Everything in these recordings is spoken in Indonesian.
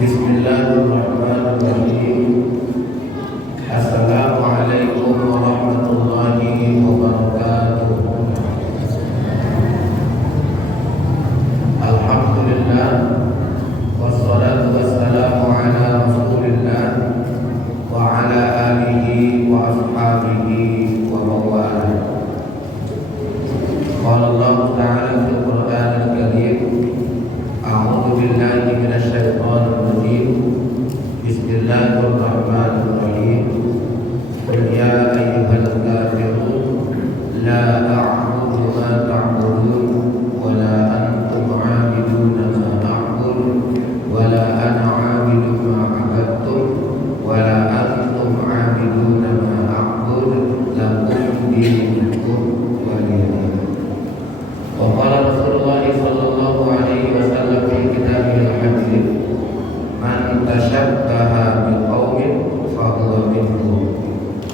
Bismillahirrahmanirrahim. Assalamualaikum warahmatullahi wabarakatuh. Alhamdulillah, wassalatu wassalamu ala Rasulillah wa ala alihi wa ashabihi wa mawala. Qala Allah Ta'ala fil Qur'anil Karim, a'udzu billahi minasy syaithanir rajim. Bismillahirrahmanirrahim. Qul ya ayyuhal kafirun la a'budu ma ta'budun wa la antum 'abiduna ma a'budu wa la ana 'abidu ma 'abadtum wa la antum 'abiduna ma a'budu lakum dinukum waliyadin. Wa qala Rasulullah sallallahu alaihi wasallam fi kitabihil hadits, man tashabbaha biqaumin fahuwa minhum.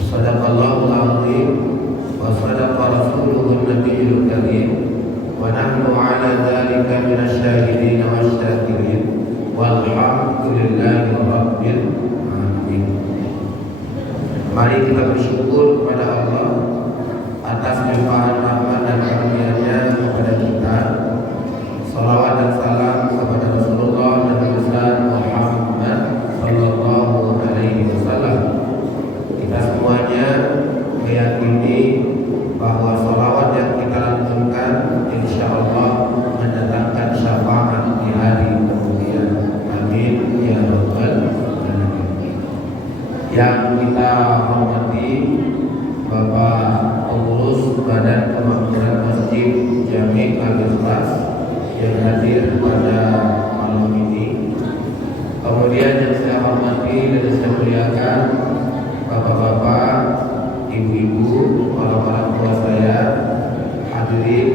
Sadaqallahul azim wa sadaqa rasuluhun nabiyyul karim wa nahnu ala dzalika minasy syahidin wasyakirin walhamdulillahi rabbil alamin. Mari kita bersyukur kepada Allah atas limpahan rahmat dan karunia-Nya kepada kita. Salawat dan salam kepada Rasulullah Nabi besar Muhammad sallallahu alaihi wasallam. Kita semuanya meyakini bahwa salawat yang kita lantunkan insyaallah mendatangkan syafaat di hari kemudian. Amin ya rabbal alamin. Yang kita hormati Bapak Pengurus Badan Kemakmuran Masjid Jami' Al-Ikhlas yang hadir pada malam ini. Kemudian yang saya hormati dan saya muliakan bapak-bapak, ibu-ibu, para tua saya, hadirin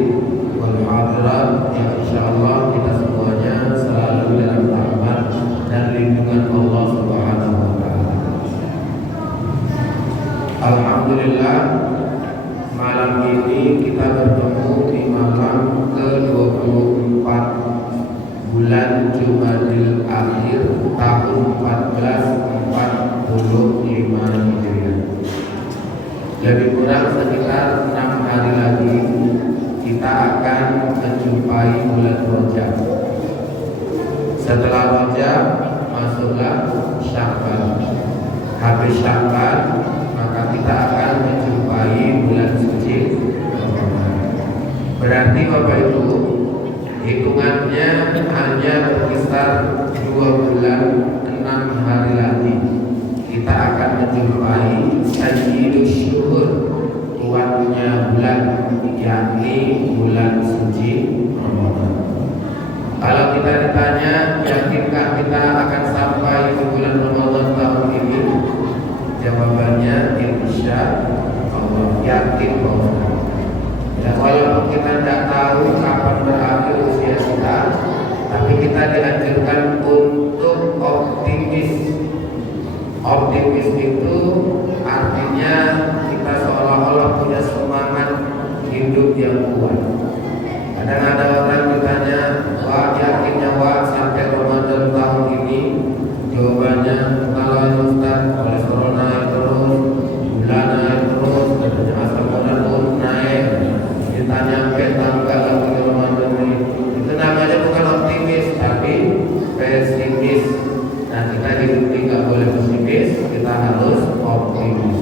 wal hadirat yang insyaallah kita semuanya selalu dalam rahmat dan lindungan Allah Subhanahu wa taala. Alhamdulillah, malam ini kita bertemu di malam ke-24 bulan Jumadil Akhir tahun 1445 Hijriah. Lebih kurang sekitar 6 hari lagi kita akan menjumpai bulan Rajab. Setelah Rajab masuklah Sya'ban. Habis Sya'ban maka kita akan menjumpai bulan suci Ramadan. Berarti Bapak Ibu, hitungannya hanya berkisar 2 bulan 6 hari lagi kita akan menjumpai sayyidus syuhur, tuannya bulan, yakni bulan suci Ramadan. Kalau kita ditanya, yakinkah kita akan sampai di bulan Ramadan tahun ini? Jawabannya insya Allah yakin bahwa ya, walaupun kita tidak tahu kapan berakhir usia kita, tapi kita dianjurkan untuk optimis. Optimis itu artinya kita seolah-olah punya semangat hidup yang kuat. Kadang ada orang ditanya, wah yakinnya wah sampai Ramadan tahun ini? Jawabannya, kalau Ustaz kolesterol naik terus, gula naik terus, dan asam urat pun naik. Ditanya sampai tanggal lagi Ramadan ini, itu namanya bukan optimis tapi pesimis. Nah, kita hidup nggak boleh pesimis, kita harus optimis.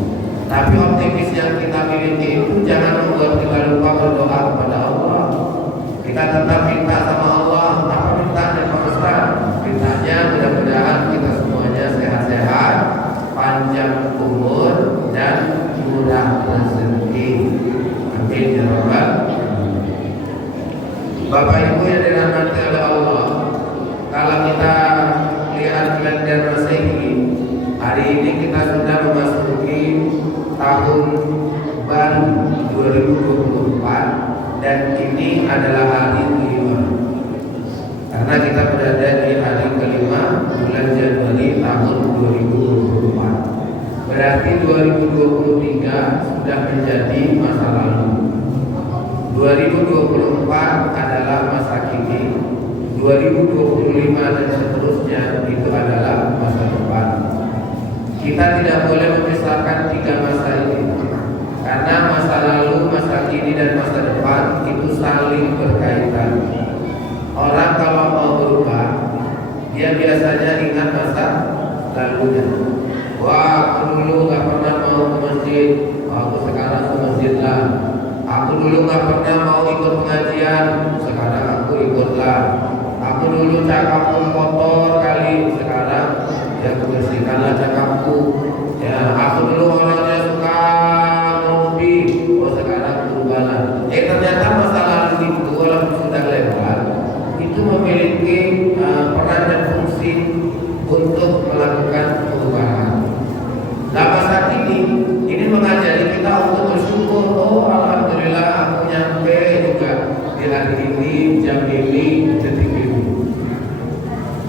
Tapi optimis yang kita miliki itu jangan membuat kita lupa berdoa kepada Allah. Kita tetap minta sama Allah. Apa mintanya Pak Ustaz? Mintanya mudah-mudahan kita semuanya sehat-sehat, panjang umur dan murah rezeki. Amin ya rabbal alamin. Bapak Ibu yang dirahmati oleh Allah, kalau kita lihat kalender Masehi, hari ini kita sudah memasuki tahun baru 2024 dan ini adalah hari kelima. Karena kita berada di hari kelima bulan Januari tahun 2024. Berarti 2023 sudah menjadi masa lalu. 2024 adalah masa kini. 2025 dan seterusnya itu adalah masa depan. Kita tidak boleh memisahkan tiga masa ini, karena masa lalu, masa kini, dan masa depan itu saling berkaitan. Orang kalau mau berubah, dia biasanya ingat masa lalunya. Wah, aku dulu gak pernah mau ke masjid, aku sekarang ke masjid lah. Aku dulu gak pernah mau ikut pengajian, sekarang aku ikutlah. Aku dulu cakapku kotor kali, sekarang ya aku bersihkanlah cakapku. Ya, aku dulu orangnya suka ngopi, oh sekarang berubahlah. Ternyata masa lalu itu walaupun sudah lewat, itu memiliki peran dan fungsi untuk melakukan perubahan. Nah, masa ini mengajari kita untuk bersyukur. Oh, alhamdulillah aku nyampe juga di hari ini, jam ini, detik ini.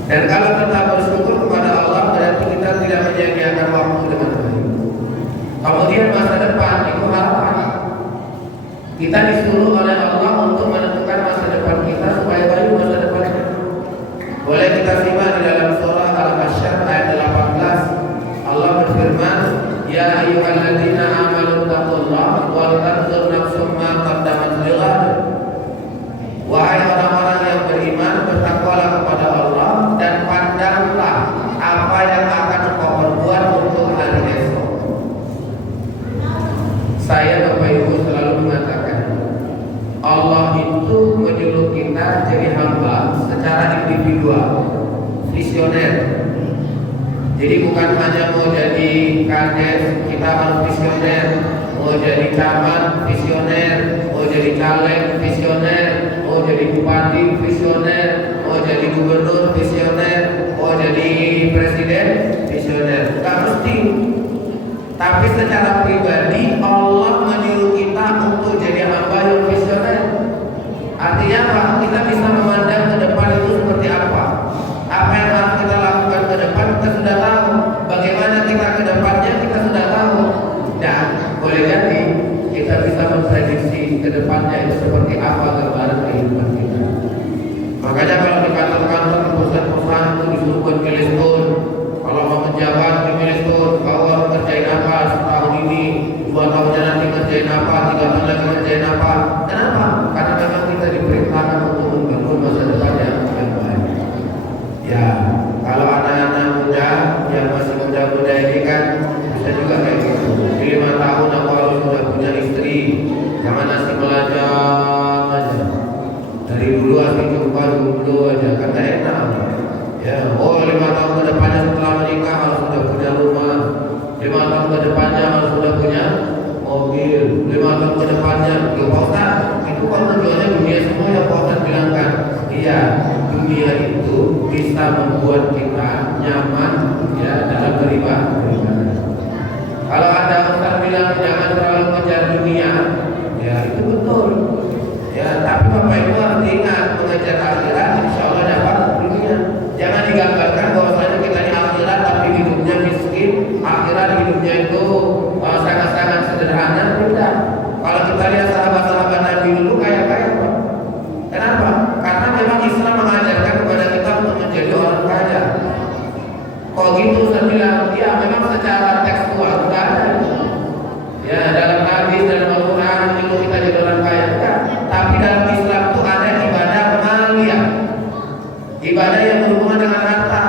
Dan kalau kita bersyukur kepada Allah, berarti kita tidak menyia-nyiakan waktu dengan baik. Kemudian masa depan itu harapan. Kita disuruh oleh Allah untuk menentukan masa depan kita supaya baik masa depan kita. Boleh kita simak di dalam surah Al-Hasyr ayat 18. Allah berfirman, Ya ayyuhalladzina amanu taqullaha wal tanzur nafsum ma qaddamat lighad. Wahai orang-orang yang beriman, bertakwalah kepada Allah dan pandanglah apa yang akan engkau perbuat untuk hari esok. Saya Bapak Ibu selalu mengatakan, Allah itu menyuruh kita jadi hamba secara individual, visioner. Jadi bukan hanya mau jadi kades, kita harus visioner. Mau jadi camat, visioner. Mau jadi caleg, visioner. Mau jadi bupati, visioner. Mau jadi gubernur, visioner. Mau jadi presiden, visioner. Gak mesti. Tapi secara pribadi Allah menyuruh kita untuk jadi hamba yang visioner. Artinya apa? Kita bisa memandang ke depan itu seperti apa. Apa yang harus kita lakukan ke depan kita sudah tahu. Bagaimana kita ke depannya kita sudah tahu. Dan boleh jadi kita bisa memprediksi ke depannya itu seperti apa gambaran kehidupan kita. Makanya kalau di kantor-kantor, di perusahaan-perusahaan itu disuruh buat milestone. Kalau mau menjabat di milestone, kau harus kerjain apa setahun ini, 2 tahunnya nanti kerjain apa, 3 tahun lagi kerjain apa. Kenapa? Karena memang kita diperintahkan untuk membangun masa depan yang baik. Ya, kalau anak-anak muda yang masih muda-muda ini kan bisa juga kayak gitu. Di 5 tahun aku harus sudah punya istri, jangan asik melajang aja. Dari dulu asik jumpa dulu aja, kan gak enak. Ya, oh 5 tahun ke depannya setelah menikah harus sudah punya rumah. 5 tahun ke depannya harus sudah punya mobil. 5 tahun ke depannya, ya Pak Ustaz, itu kan tujuannya dunia semua ya Pak Ustaz bilangkan. Iya, dunia itu bisa membuat kita nyaman ya dalam beribadah. Kalau ada Ustaz bilang jangan terlalu mengejar dunia, ya itu betul. Ya, tapi Bapak Ibu harus ingat mengejar akhirat, insya Allah dapat dunia. Jangan digambarkan bahwasanya kita di akhirat tapi hidupnya miskin, akhirat hidupnya itu sangat-sangat sederhana. Tidak. Kalau kita lihat sahabat-sahabat Nabi dulu kaya-kaya, Pak. Kenapa? Karena memang Islam mengajarkan kepada kita untuk menjadi orang kaya. Kok gitu saya bilang, ya memang secara tekstual tidak ada. Ya dalam hadis dan Al-Quran itu kita jadi orang kaya kan? Tapi dalam Islam itu ada ibadah maliyah, ibadah yang berhubungan dengan harta.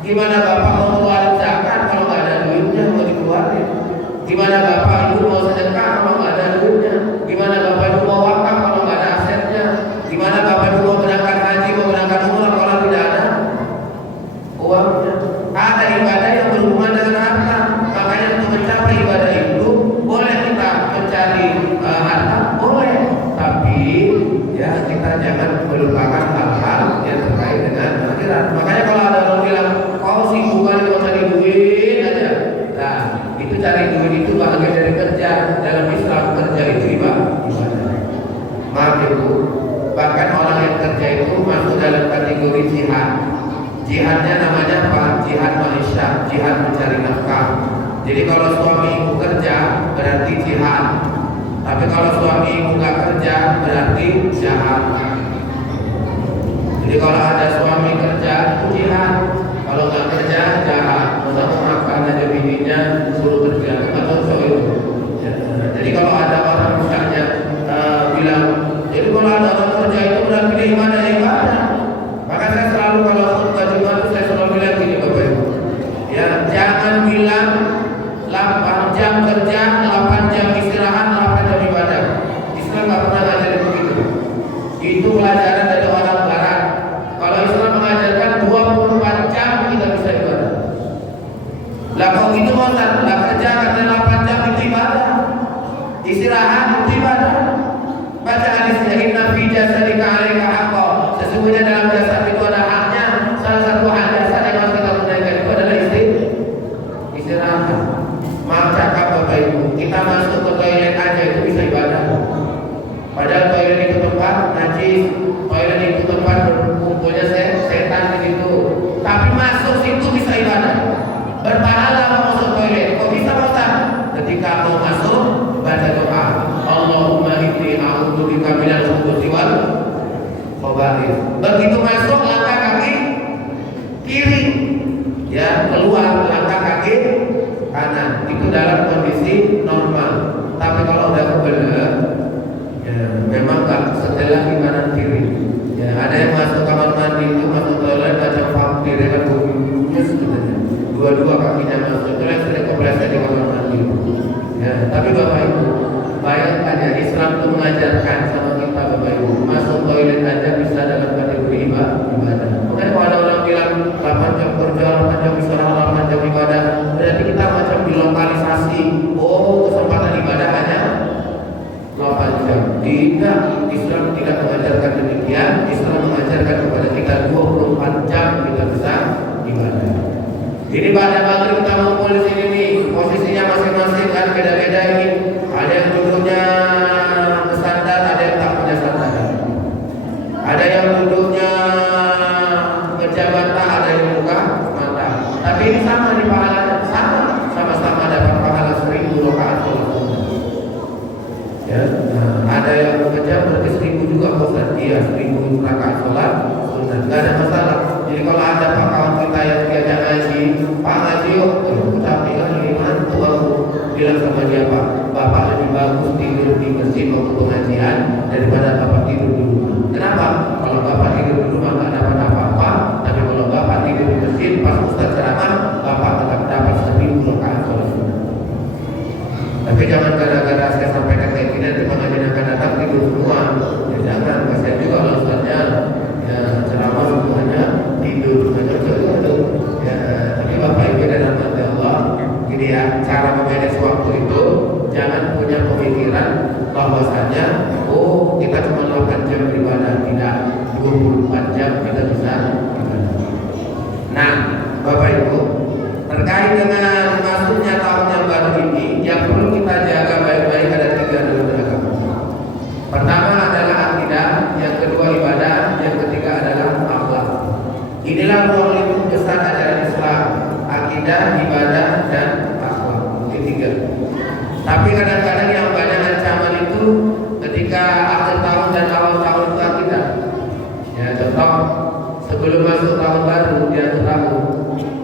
Gimana bapak mau keluarin zakat kalau nggak ada duitnya mau dikeluarin? Gimana bapak ibu mau sedekah kalau nggak ada duitnya? Gimana bapak ibu mau wakaf kalau nggak ada asetnya? Gimana bapak ibu mau berangkat haji, mau berangkat umrah kalau tidak ada uangnya? Ada ibadah yang berhubungan dengan harta. Makanya untuk mencapai ibadah itu boleh kita mencari harta, boleh. Tapi ya kita jangan melupakan hal-hal yang terkait dengan akhirat. Makanya kalau ada orang bilang kau sih bukan mau cari duit aja. Nah, itu cari duit itu bagian dari kerja. Dalam Islam kerja itu ibadah. Maaf Ibu, bahkan orang yang kerja itu masuk dalam kategori jihad. Jihadnya namanya apa? Jihad manusia, jihad mencari nafkah. Jadi kalau suami ibu kerja berarti jihad. Tapi kalau suami ibu nggak kerja berarti jahat. Jadi Jadi kalau ada suami kerja, jihad. Kalau nggak kerja, jahat. Masa mau makan aja bininya, suruh kerja. Atau soal itu. Ya. Jadi kalau ada orang misalnya bilang, jadi kalau ada orang kerja itu berarti dia ibadah. Maka saya selalu kalau khutbah Jumat itu saya selalu bilang gini Bapak Ibu. Ya, jangan bilang 8 jam kerja, 8 jam istirahat, 8 jam ibadah. Islam nggak pernah ngajarin begitu. Itu pelajaran dari orang Barat. Kalau Islam mengajarkan 24 jam kita bisa ibadah. Lah kok gitu Ustaz? Lah kerja katanya 8 jam itu ibadah. Istirahat itu ibadah. Baca hadisnya inna fi jasadika 'alaika haqqan. Sesungguhnya dalam jasad itu ada haknya. Salah satu hak jasad yang harus kita tunaikan itu adalah istirahat. Maaf cakap Bapak Ibu, kita masuk ke toilet aja itu bisa ibadah. Padahal toilet itu tempat najis, toilet itu tempat berkumpulnya setan gitu. Tapi masuk situ bisa ibadah. Berpahala masuk toilet. Kok bisa Ustaz? Ketika mau masuk baca doa. Allahumma inni a'udzubika minal khubuthi wal khaba'ith. Begitu masuk langkah kaki kiri, ya keluar langkah kaki kanan. Itu dalam kondisi normal. Tapi kalau udah kebelet, ya memang nggak setelah di kanan kiri. Ya ada yang masuk kamar mandi itu masuk toilet macam vampir ya kan bunyinya sebenarnya. Dua-dua kakinya masuk itu yang sering kepleset di kamar mandi. Ya tapi Bapak Ibu, bayangkan ya Islam itu mengajarkan sama kita Bapak Ibu, masuk toilet aja bisa dalam kategori ibadah. Makanya kalau ada orang bilang 8 jam kerja, 8 jam istirahat, 8 jam ibadah, berarti kita macam dilokalisasi. Oh kesempatan ibadah hanya 8 jam. Tidak, Islam tidak mengajarkan demikian. Islam mengajarkan kepada kita 24 jam kita bisa ibadah. Ini pada maghrib kita ngumpul di sini nih, posisinya masing-masing kan beda-beda ini. Ada yang duduknya bersandar, ada yang tak punya sandar. Ada yang duduknya ngejam mata, ada yang buka mata. Tapi ini sama nih pahalanya, sama-sama dapat pahala 1000 rakaat sholat. Ya, nah, ada yang ngejam berarti 1000 juga Ustaz. Iya, 1000 rakaat sholat. Nggak ada masalah. Jadi kalau ada pak kawan kita yang diajak ngaji, Pak ngaji yuk, kita bilang ini mantu aku bilang sama dia Pak, Bapak lebih bagus tidur di masjid waktu pengajian daripada Bapak tidur di rumah. Kenapa? Kalau Bapak tidur di rumah nggak dapat apa-apa, tapi kalau Bapak tidur di masjid pas Ustaz ceramah, Bapak tetap dapat 1000 rakaat sholat sunnah. Tapi jangan gara-gara saya sampaikan kayak gini nanti pengajian akan datang tidur semua. Ya jangan, kasihan juga kalau Ustaznya ya ceramah semuanya tidur aja ya. Tapi Bapak Ibu dan rahmat Allah, gini ya, cara memanage waktu itu jangan punya pemikiran bahwasanya oh kita cuma 8 jam beribadah, tidak 24 jam kita bisa beribadah. Nah Bapak Ibu, terkait dengan masuknya tahun yang baru ini, yang perlu kita jaga baik-baik ada 3 dulu agama. Pertama adalah akidah, yang kedua ibadah, yang ketiga adalah akhlak. Inilah ruang lingkup besar ajaran Islam: akidah, ibadah, dan akhlak. Ini 3. Tapi kadang-kadang yang banyak ancaman itu ketika akhir tahun dan awal tahun itu akidah. Ya contoh, sebelum masuk tahun baru di akhir tahun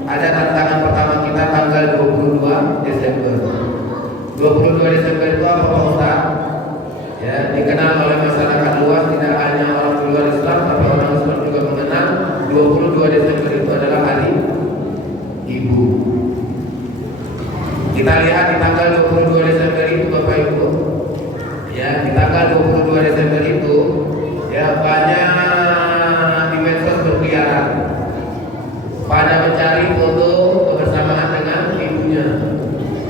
ada tantangan pertama kita tanggal 22 Desember. 22 Desember itu apa Pak Ustaz? Ya, dikenal oleh masyarakat luas, tidak hanya orang di luar Islam, tapi orang Islam juga mengenal 22 Desember itu adalah hari Ibu. Kita lihat di tanggal 22 Desember itu Bapak Ibu, ya di tanggal 22 Desember itu ya banyak di medsos berkeliaran pada mencari foto kebersamaan dengan ibunya,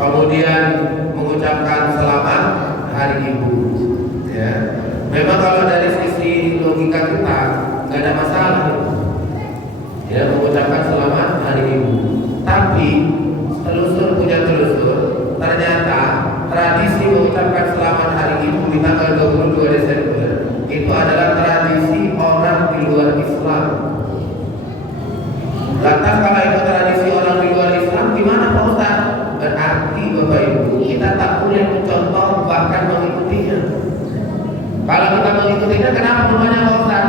kemudian mengucapkan selamat hari Ibu. Ya, memang kalau dari sisi logika kita nggak ada masalah, ya mengucapkan selamat hari Ibu. Tapi telusur punya telusur, ternyata tradisi mengucapkan selamat hari Ibu di tanggal 22 Desember itu adalah tradisi orang di luar Islam. Lantas kalau itu tradisi orang di luar Islam, gimana Pak Ustaz? Berarti Bapak Ibu, kita tak boleh mencontoh bahkan mengikutinya. Kalau kita mengikutinya, kenapa namanya Pak Ustaz?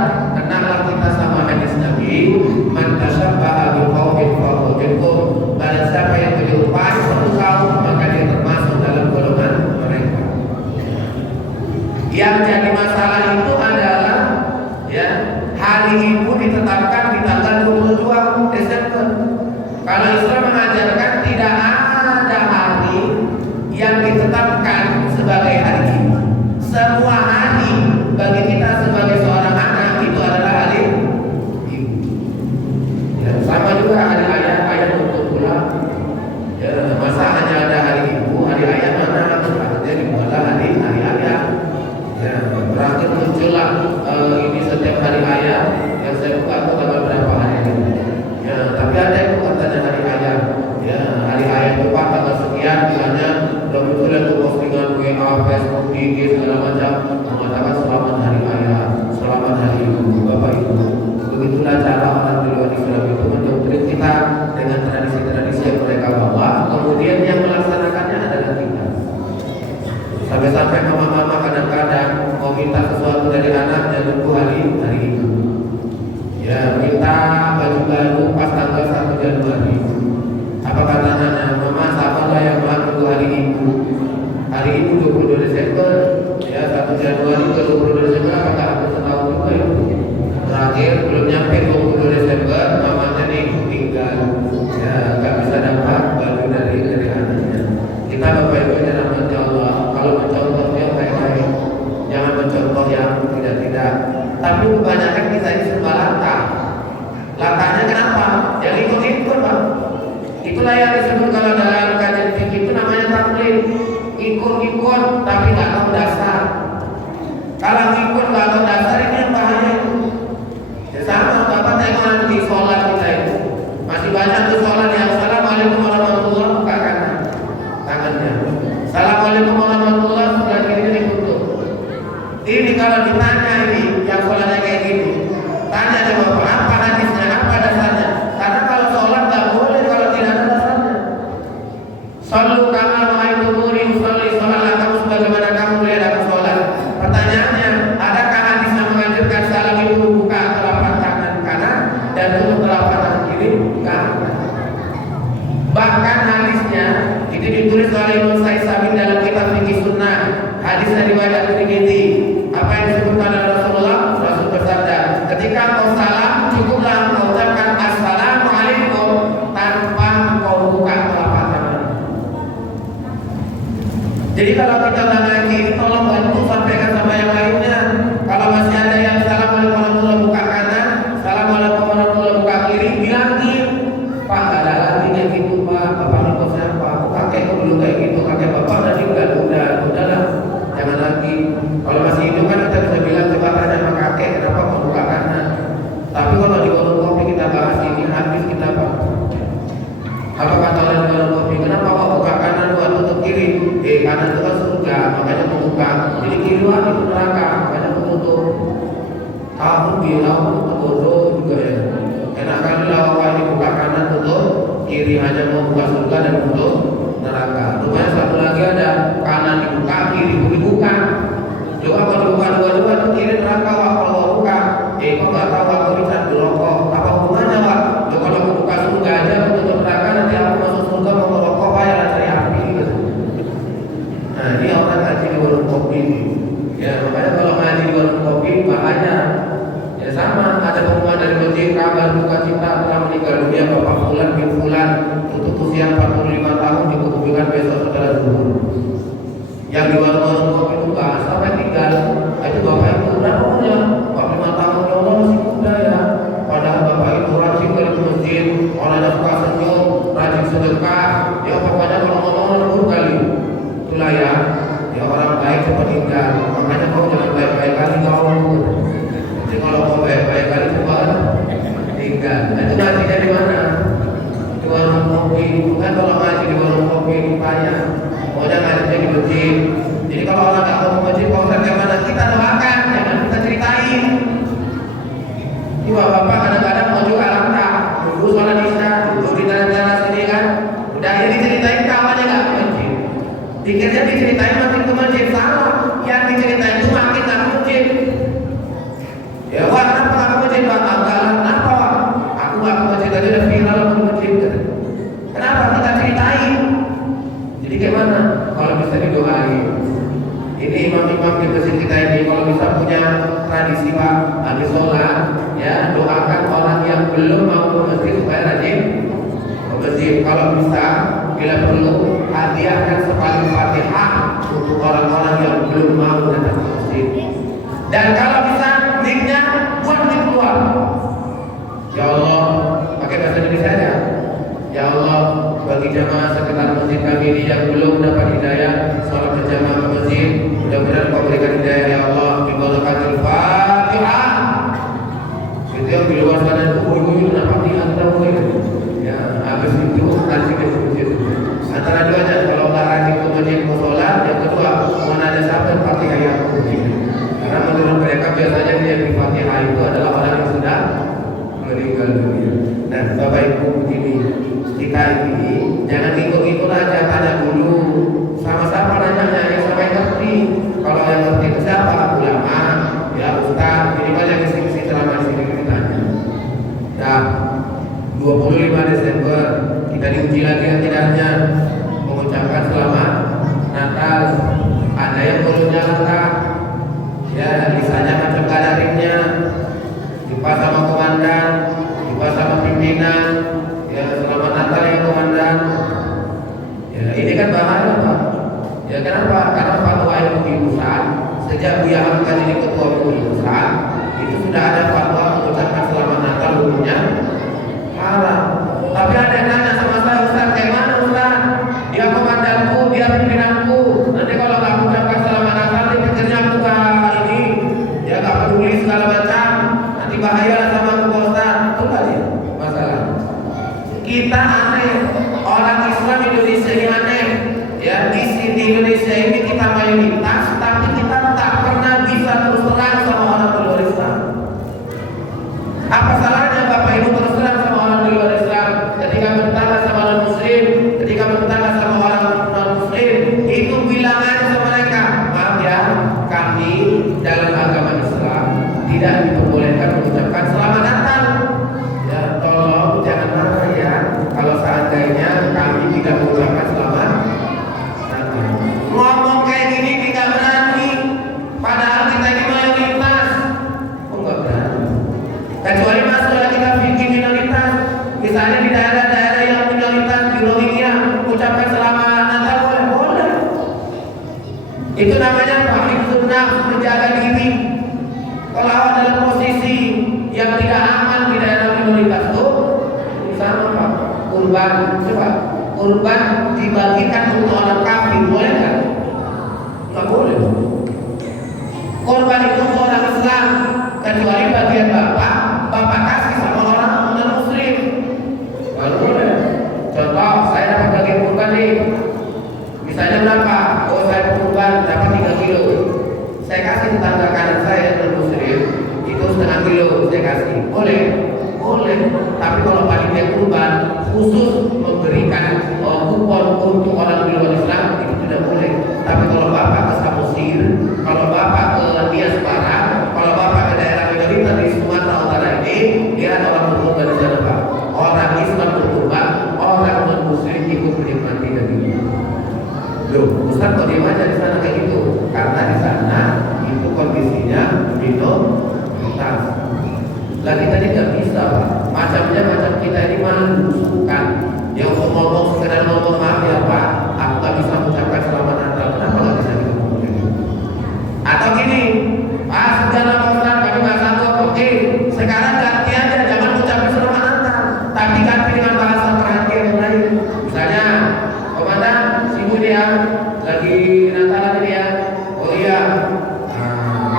kenallah kita sama hadis Nabi, man tashabbaha biqaumin fahuwa minhum. Barang siapa yang menyerupai suatu kaum, maka dia termasuk dalam golongan mereka. Yang jadi masalah itu adalah ya, hari ibu ditetapkan di tanggal 22 Desember. Kalau Islam mengajarkan tidak ada hari yang ditetapkan sebagai hari ibu. Semua hari bagi kita sebagai seorang anak itu adalah hari ibu. Ya, sama juga hari ayah untuk pulang. Ya, masa hanya ada hari ibu, hari ayah mana? Artinya dimulai hari ayah. Ya, terakhir muncullah ini setiap hari ayah. Yang saya lupa itu tanggal berapa hari ini. Ya, tapi ada itu katanya hari ayah. Ya, hari ayah itu Pak tanggal sekian, misalnya udah muncul itu postingan WA, Facebook, IG segala macam mengatakan selamat hari ayah, selamat hari ibu, bapak ibu. Begitulah cara orang di luar Islam itu mendoktrin kita dengan tradisi-tradisi yang mereka bawa. Kemudian yang melaksanakannya adalah kita. Sampai-sampai mama-mama kadang-kadang mau minta sesuatu dari anaknya nunggu hari ibu. Ya, minta baju baru pas tanggal 1 Januari. Apa kata anaknya? Mama, sabarlah yang nunggu hari ibu. Hari ibu 22 Desember. Ya, 1 Januari ke 22 Desember apakah aku setahun juga ya? Terakhir belum nyampe 22 Desember, mamanya nih tinggal. Ya, nggak bisa dapat baju dari anaknya. Kita Bapak Ibu yang rahmati Allah, kalau mencontohnya baik-baik, jangan mencontoh yang tidak-tidak. Tapi kebanyakan kita ini serba latah. Latahnya kenapa? Yang ikut-ikut Pak. Itulah yang disebut kalau dalam kajian fikih itu namanya taklid. Ikut-ikut tapi nggak tahu dasar. Kalau ikut nggak tahu dasar ini yang bahaya itu. Ya sama Bapak tengok nanti sholat kita itu masih banyak tuh sholat yang Assalamualaikum warahmatullahi wabarakatuh, buka kanan tangannya. Assalamualaikum warahmatullahi wabarakatuh, sebelah kiri ditutup. Ini kalau ditanya ini yang sholatnya kayak gini, tanya coba apa hadisnya, apa dasarnya? Karena kalau sholat nggak boleh kalau tidak ada dasarnya. Sallu kama ra'aitumuni usolli, sholatlah kamu sebagaimana kamu melihat aku sholat. Pertanyaannya, adakah hadis yang mengajarkan salam itu buka telapak tangan kanan dan tutup telapak tangan kiri? Enggak. Bahkan hadisnya itu ditulis oleh Imam Sa'id Sabiq dalam kitab Fikih Sunnah. Hadis dari riwayat Tirmidzi. Apa yang disebutkan oleh Rasulullah? Rasul bersabda, ketika kau salam cukuplah kau ucapkan Assalamualaikum tanpa kau buka telapak tangan. Jadi kalau kita udah ngaji ini tolong bantu sampaikan sama yang lainnya. Kalau masih ada yang Assalamualaikum warahmatullahi buka kanan, Assalamualaikum warahmatullahi buka kiri, bilangin Pak ada lagi kayak gitu Pak, Bapak lupa siapa? Kakek kok dulu kayak gitu, kakek Bapak udah tinggal, udahlah, jangan lagi. Kalau masih hidup kan kita bisa bilang coba tanya sama kakek kenapa mau buka kanan. Tapi kalau di warung kopi kita bahas ini habis kita Pak. Apa kata orang di warung kopi? Kenapa kok buka kanan buat tutup kiri? Kanan itu kan surga, makanya mau buka. Jadi kiri itu neraka, makanya mau tutup. Kamu bilang bodoh juga ya. Enak kali lah ini buka kanan tutup kiri, hanya mau buka surga dan tutup neraka. Rupanya satu lagi ada kanan dibuka, kiri dibuka. Coba kalau dibuka dua-dua itu kiri neraka Pak. Kalau buka, kok nggak tahu aku bisa dirokok. Apa hubungannya Pak? Kalau aku buka surga aja, aku tutup neraka, nanti aku masuk surga mau merokok Pak, ya cari api gitu. Nah ini orang ngaji di warung kopi. Ya makanya kalau ngaji di warung kopi bahaya. Ya sama, ada pengumuman dari masjid kabar duka cita telah meninggal dunia Bapak Fulan bin Fulan untuk usia 45 tahun dikuburkan besok setelah zuhur. Yang di warung kopi itu bahas sampai tinggal. Itu Bapak itu berapa umurnya? 45 tahun ya Allah masih muda ya. Padahal Bapak itu rajin dari masjid, orangnya suka senyum, rajin sedekah. Ya pokoknya kalau ngomong lembur kali. Itulah ya orang baik cepat tinggal. Makanya kau jangan baik-baik kali kau. Jadi kalau mau baik-baik kali coba tinggal. Itu ngajinya di mana? Di warung kopi. Bukan kalau ngaji di warung kopi rupanya. Pokoknya ngajinya di masjid. Jadi kalau orang tak mau masjid, kalau saya mana kita doakan, jangan kita ceritain. Ini bapak kadang-kadang mau juga langkah. Dulu sholat isya, dulu di daerah sini kan. Udah ini diceritain kawannya nggak ke masjid. Dikirnya diceritain makin ke masjid, salah. Yang diceritain itu makin nggak ke masjid. Ya wah kenapa nggak ke Ini imam-imam di masjid kita ini kalau bisa punya tradisi Pak, habis sholat ya doakan orang yang belum mau ke masjid supaya rajin ke masjid. Kalau bisa, bila perlu hadiahkan sekali Fatihah untuk orang-orang yang belum mau datang ke masjid. Dan kalau bisa nicknya buat nick keluar. Ya Allah, pakai bahasa Indonesia aja. Ya Allah, bagi jamaah sekitar masjid kami ini yang belum dapat hidayah sholat berjamaah ke masjid, mudah-mudahan Kau berikan hidayah ya Allah. Bibarakatil Fatihah. Itu yang di luar sana itu ibu-ibu kenapa kita boleh? Ya, habis itu nanti ke masjid. Antara duanya, kalau nggak rajin ke masjid mau sholat, yang kedua mana ada sahabat Fatihah yang masjid. Karena menurut mereka biasanya yang di Fatihah itu adalah orang yang sudah meninggal dunia. Nah, Bapak Ibu begini, kita ini jangan ikut-ikut aja, tanya dulu sama-sama nanya yang sama yang ngerti. Kalau yang ngerti itu siapa? Ulama, ya ustaz, ini banyak isi-isi ceramah sini kita tanya. Nah, 25 Desember kita diuji lagi yang tidaknya mengucapkan selamat Natal. Ada yang belumnya lengkap, ya misalnya macam kadaringnya, dipas sama komandan, dipas sama pimpinan. Ya, selamat Natal ya komandan. Ya, ini kan bahaya Pak. Ya kenapa? Karena fatwa MUI Pusat sejak Buya Hamka jadi ketua MUI Pusat itu sudah ada fatwa mengucapkan selamat Natal hukumnya haram. Tapi ada yang nanya sama saya, Ustaz, kayak mana Ustaz? Dia komandanku, dia pimpinanku. Nanti kalau nggak mengucapkan selamat Natal, dia pikirnya aku ini, ya nggak peduli segala macam. Nanti bahaya sama aku Ustaz. Itu nggak dia masalah. Kita aneh, orang Islam Indonesia ini aneh. Ya, di Indonesia ini kita mayoritas, tapi kita tak pernah bisa terus terang sama orang di luar Islam. Apa salahnya Bapak Ibu terus terang sama orang di luar Islam? Ketika bertetangga sama non Muslim, ketika bertetangga sama orang non Muslim, itu bilang aja sama mereka, maaf ya, kami dalam agama Islam tidak diperbolehkan mengucapkan selamat Natal. Ya, tolong jangan marah ya kalau seandainya kami tidak mengucapkan selamat Natal. Ngomong kayak gini tidak berani, padahal kita ini mayoritas. Oh nggak berani. Kecuali masalah kita bikin minoritas, misalnya di daerah-daerah yang minoritas di Rohingya, ucapkan selamat Natal boleh. Itu namanya hifdzun nafs, menjaga diri. Kalau awak dalam posisi yang tidak aman di daerah minoritas itu, sama Pak, kurban, coba kurban dibagikan untuk orang kafir, boleh nggak? Nggak boleh. Kurban itu untuk orang Islam, kecuali bagian bapak kasih sama orang non Muslim. Kalau boleh. Contoh, saya dapat daging kurban nih, misalnya berapa? Oh saya kurban dapat 3 kilo. Saya kasih tetangga kanan saya non Muslim itu setengah kilo saya kasih. Boleh? Boleh. Tapi kalau panitia kurban khusus memberikan kupon untuk orang di luar Islam itu tidak boleh. Tapi kalau bapak ke Samosir, kalau bapak ke Nias Barat, kalau bapak ke daerah minoritas di Sumatera Utara ini, dia ada orang berkurban di sana Pak. Orang Islam berkurban, orang non Muslim ikut menikmati dagingnya. Loh, Ustaz kok diam aja di sana kayak gitu? Karena di sana itu kondisinya minoritas. Lah kita ini nggak bisa Pak. Macamnya macam kita ini malu, bukan. Yang ngomong sekedar ngomong maaf ya Pak, aku nggak bisa mengucapkan selamat Natal. Kenapa nggak bisa gitu ngomong? Atau gini, Pak sudah lama Ustaz, kami nggak sanggup. Oke, sekarang ganti aja, jangan ucapin selamat Natal, tapi ganti dengan bahasa perhatian yang lain. Misalnya, komandan, sibuk nih ya, lagi Natalan ini ya. Oh iya,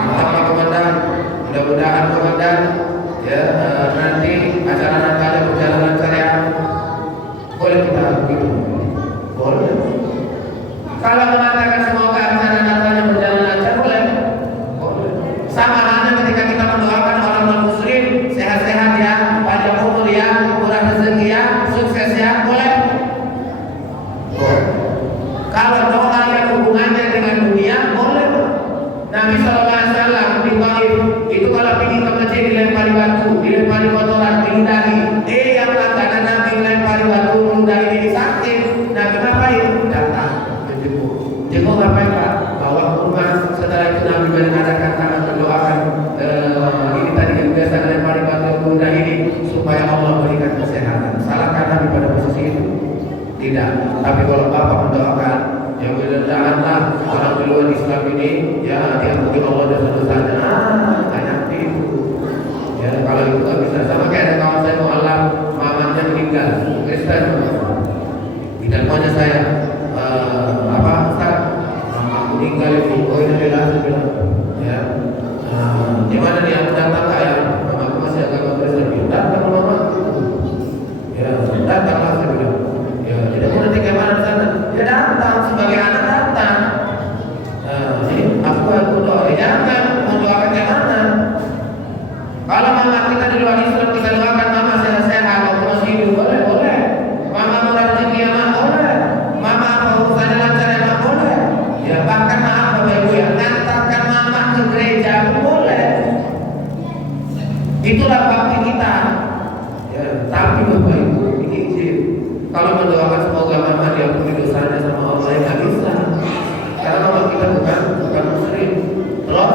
apa komandan? Mudah-mudahan komandan ya nanti acara Natalnya berjalan lancar ya. Boleh kita begitu? Boleh. Kalau mengatakan semoga acara Natalnya berjalan lancar, boleh? Boleh. Sama halnya ketika kita mendoakan orang non Muslim sehat-sehat ya, panjang umur ya, murah rezeki ya, sukses ya, boleh? Boleh. Kalau doa yang hubungannya dengan dunia, boleh. Nabi SAW di Taif itu kalau pergi ke masjid dilempari batu, dilempari kotoran, diludahi. Yang langganan Nabi dilempari batu, meludahi ini sakit. Nabi ngapain? Datang menjenguk. Jenguk ngapain Pak? Bawa kurma ya diampuni Allah dosa-dosanya. Banyak itu. Ya kalau itu nggak bisa. Sama kayak ada kawan saya mualaf, mamanya meninggal, Kristen. Di teleponnya saya, apa Ustaz? Mama meninggal itu, oh ini adalah ya. Gimana nih aku datang nggak ya? Mama aku masih agama Kristen. Datang mama. Ya datanglah saya bilang. Ya jadi aku nanti gimana di sana? Ya datang sebagai anak datang. Jadi aku doa, jangan mau doakan yang mana? Kalau mama kita di luar Islam kita doakan mama sehat-sehat, mau masih hidup boleh. Mama mau rezeki ya mama boleh. Mama mau urusannya lancar ya mama boleh. Ya bahkan maaf Bapak Ibu ya, ngantarkan mama ke gereja pun boleh. Itulah bakti kita. Ya, tapi Bapak Ibu ini izin. Kalau mendoakan semoga mama diampuni dosanya sama Allah yang nggak bisa. Karena mama kita bukan muslim. Terus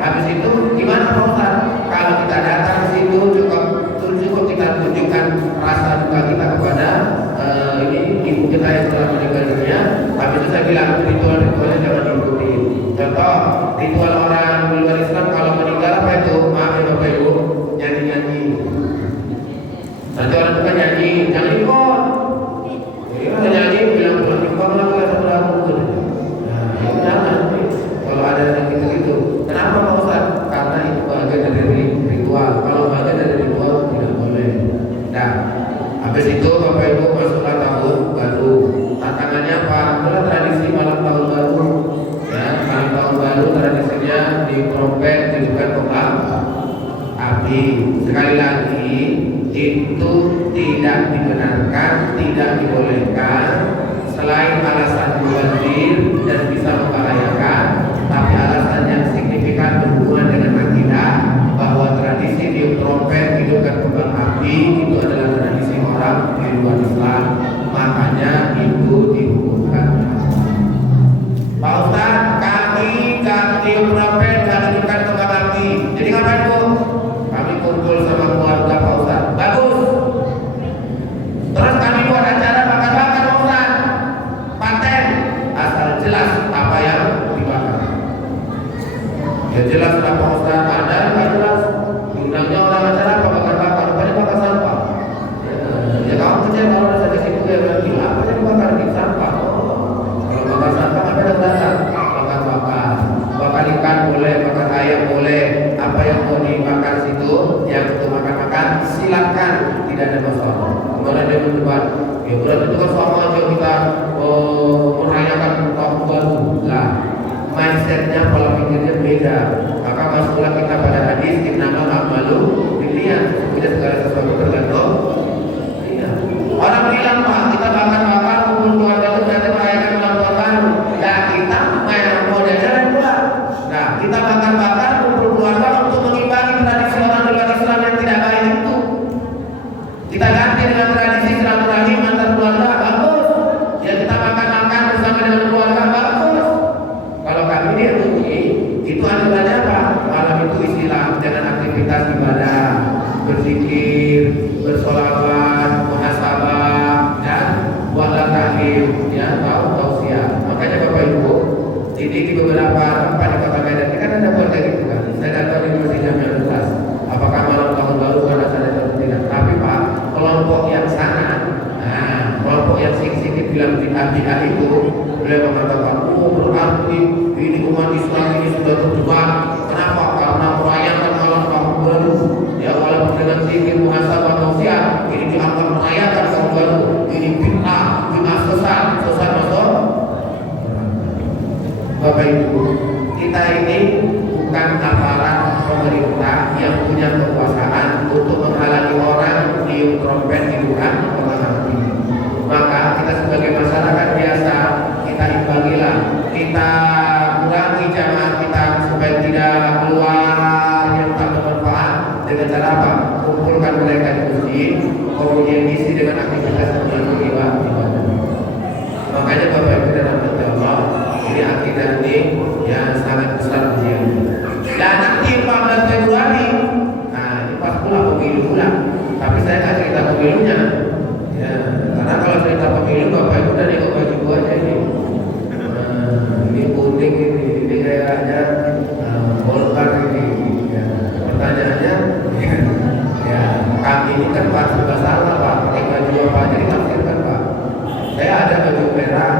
habis itu gimana Pak Ustaz? Kalau kita datang ke situ cukup kita tunjukkan rasa duka kita kepada ini ibu kita yang telah meninggal dunia. Habis itu saya bilang ritual-ritualnya jangan diikuti. Contoh ritual orang di luar Islam kalau meninggal apa itu? Maaf ya Bapak Ibu, nyanyi-nyanyi. Nanti orang suka nyanyi, jangan ikut. Iya nyanyi bilang pulang ikut lah sebelah aku. Nah itu jangan. Kalau ada yang gitu-gitu, kenapa Pak Ustaz? Karena itu bagian dari ritual. Kalau bagian dari ritual tidak boleh. Nah, habis itu Bapak Ibu masuklah tahun baru. Tantangannya apa? Adalah tradisi malam tahun baru. Ya, malam tahun baru tradisinya di trompet dibuka kembang api. Sekali lagi itu tidak dibenarkan, tidak dibolehkan selain alasan mubazir dan bisa membahayakan. Tapi alasan yang signifikan berhubungan dengan akidah bahwa tradisi tiup trompet hidupkan kembang api itu adalah tradisi orang di luar Islam, makanya itu dihukumkan. Pak Ustaz, kami tiup trompet dan hidupkan kembang api. Jadi ngapain Bu? Kami kumpul sama keluarga Pak Ustaz. Bagus. Terus kami buat acara bakar-bakar Pak Ustaz. Paten asal jelas apa yang dibakar. Ya jelas lah Pak Ustaz, ada nggak jelas? Diundangnya orang acara apa bakar-bakar, rupanya bakar sampah. Ya kamu percaya kalau ada saja situ ya berarti apa yang dibakar di sampah? Kalau bakar sampah apa yang datang? Bakar ikan boleh, bakar ayam boleh. Apa yang mau dibakar situ, yang untuk makan-makan silakan, tidak ada masalah. Kemudian dia berdebat, ya berarti itu kan sama aja kita merayakan tahun baru. Lah, mindsetnya, pola pikirnya beda. Maka masuklah kita pada hadis innamal a'malu binniyat. Sesungguhnya segala sesuatu tergantung. Iya. Orang bilang Pak, kita bakar-bakar kumpul keluarga itu nanti merayakan ulang tahun baru. Nah kita mau jalan pula. Nah kita bakar-bakar kumpul keluarga untuk mengimbangi tradisi orang luar Islam yang tidak baik itu. Kita ganti dengan tradisi silaturahim antar keluarga, bagus. Ya kita makan-makan bersama dengan keluarga, bagus. Kalau kami di RUI itu aturannya apa? Malam itu istilah dengan aktivitas ibadah, berzikir, bersolawat, muhasabah, dan wala tahim, ya tausiah. Makanya Bapak Ibu, ini di beberapa tempat di Kota Medan ini kan ada buat kayak gitu kan. Saya nggak tahu di Masjidnya Medan apakah malam tahun baru ada atau tidak. Tapi Pak, kelompok yang sana, kelompok yang sedikit bilang bid'ah itu, beliau mengatakan, oh berarti ini umat Islam ini sudah terjebak. Kenapa? Karena merayakan malam tahun baru. Ya walaupun dengan zikir muhasabah tausiah, ini dianggap merayakan tahun baru. Ini bid'ah sesat masuk. Bapak Ibu, kita ini bukan aparat pemerintah yang punya kekuasaan untuk menghalangi orang tiup trompet di bulan Ramadan ini. Maka kita sebagai masyarakat biasa, kita imbangilah, kita kurangi jamaah kita supaya tidak keluar yang tak bermanfaat. Dengan cara apa? Kumpulkan mereka di masjid, kemudian isi dengan aktivitas ibadah. Makanya Bapak Ibu dan Allah, ini akidah ini yang sangat besar ujiannya. Dan nanti 14 Februari, nah ini pas pula pemilu pula. Tapi saya nggak cerita pemilunya, ya, karena kalau cerita pemilu Bapak Ibu dan ikut baju aja ini. Ini kuning ini kayaknya merah,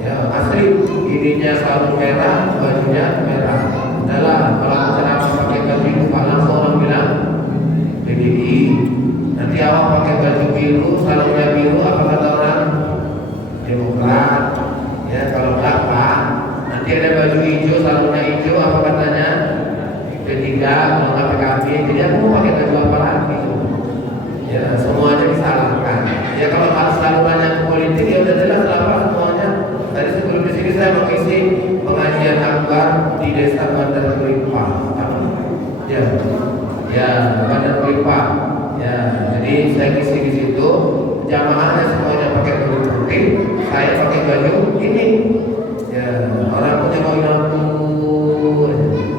ya asli ininya sarung merah, bajunya merah. Adalah kalau ceramah pakai baju kepala seorang bilang PDI. Nanti awak pakai baju biru, sarungnya biru, apa kata orang? Demokrat. Ya kalau apa? Nanti ada baju hijau, sarungnya hijau, apa katanya? P3, kalau nggak PKB. Jadi aku mau pakai baju apa lagi? Ya semuanya disalahkan. Ya kalau salurannya ke politik ya udah jelas apa semuanya. Tadi sebelum di sini saya mengisi pengajian akbar di desa Bandar Kelipah. Ya, ya Bandar Kelipah. Ya, jadi saya ngisi di situ. Jamaahnya semuanya pakai baju putih, saya pakai baju ini. Ya, orang punya mau lampu.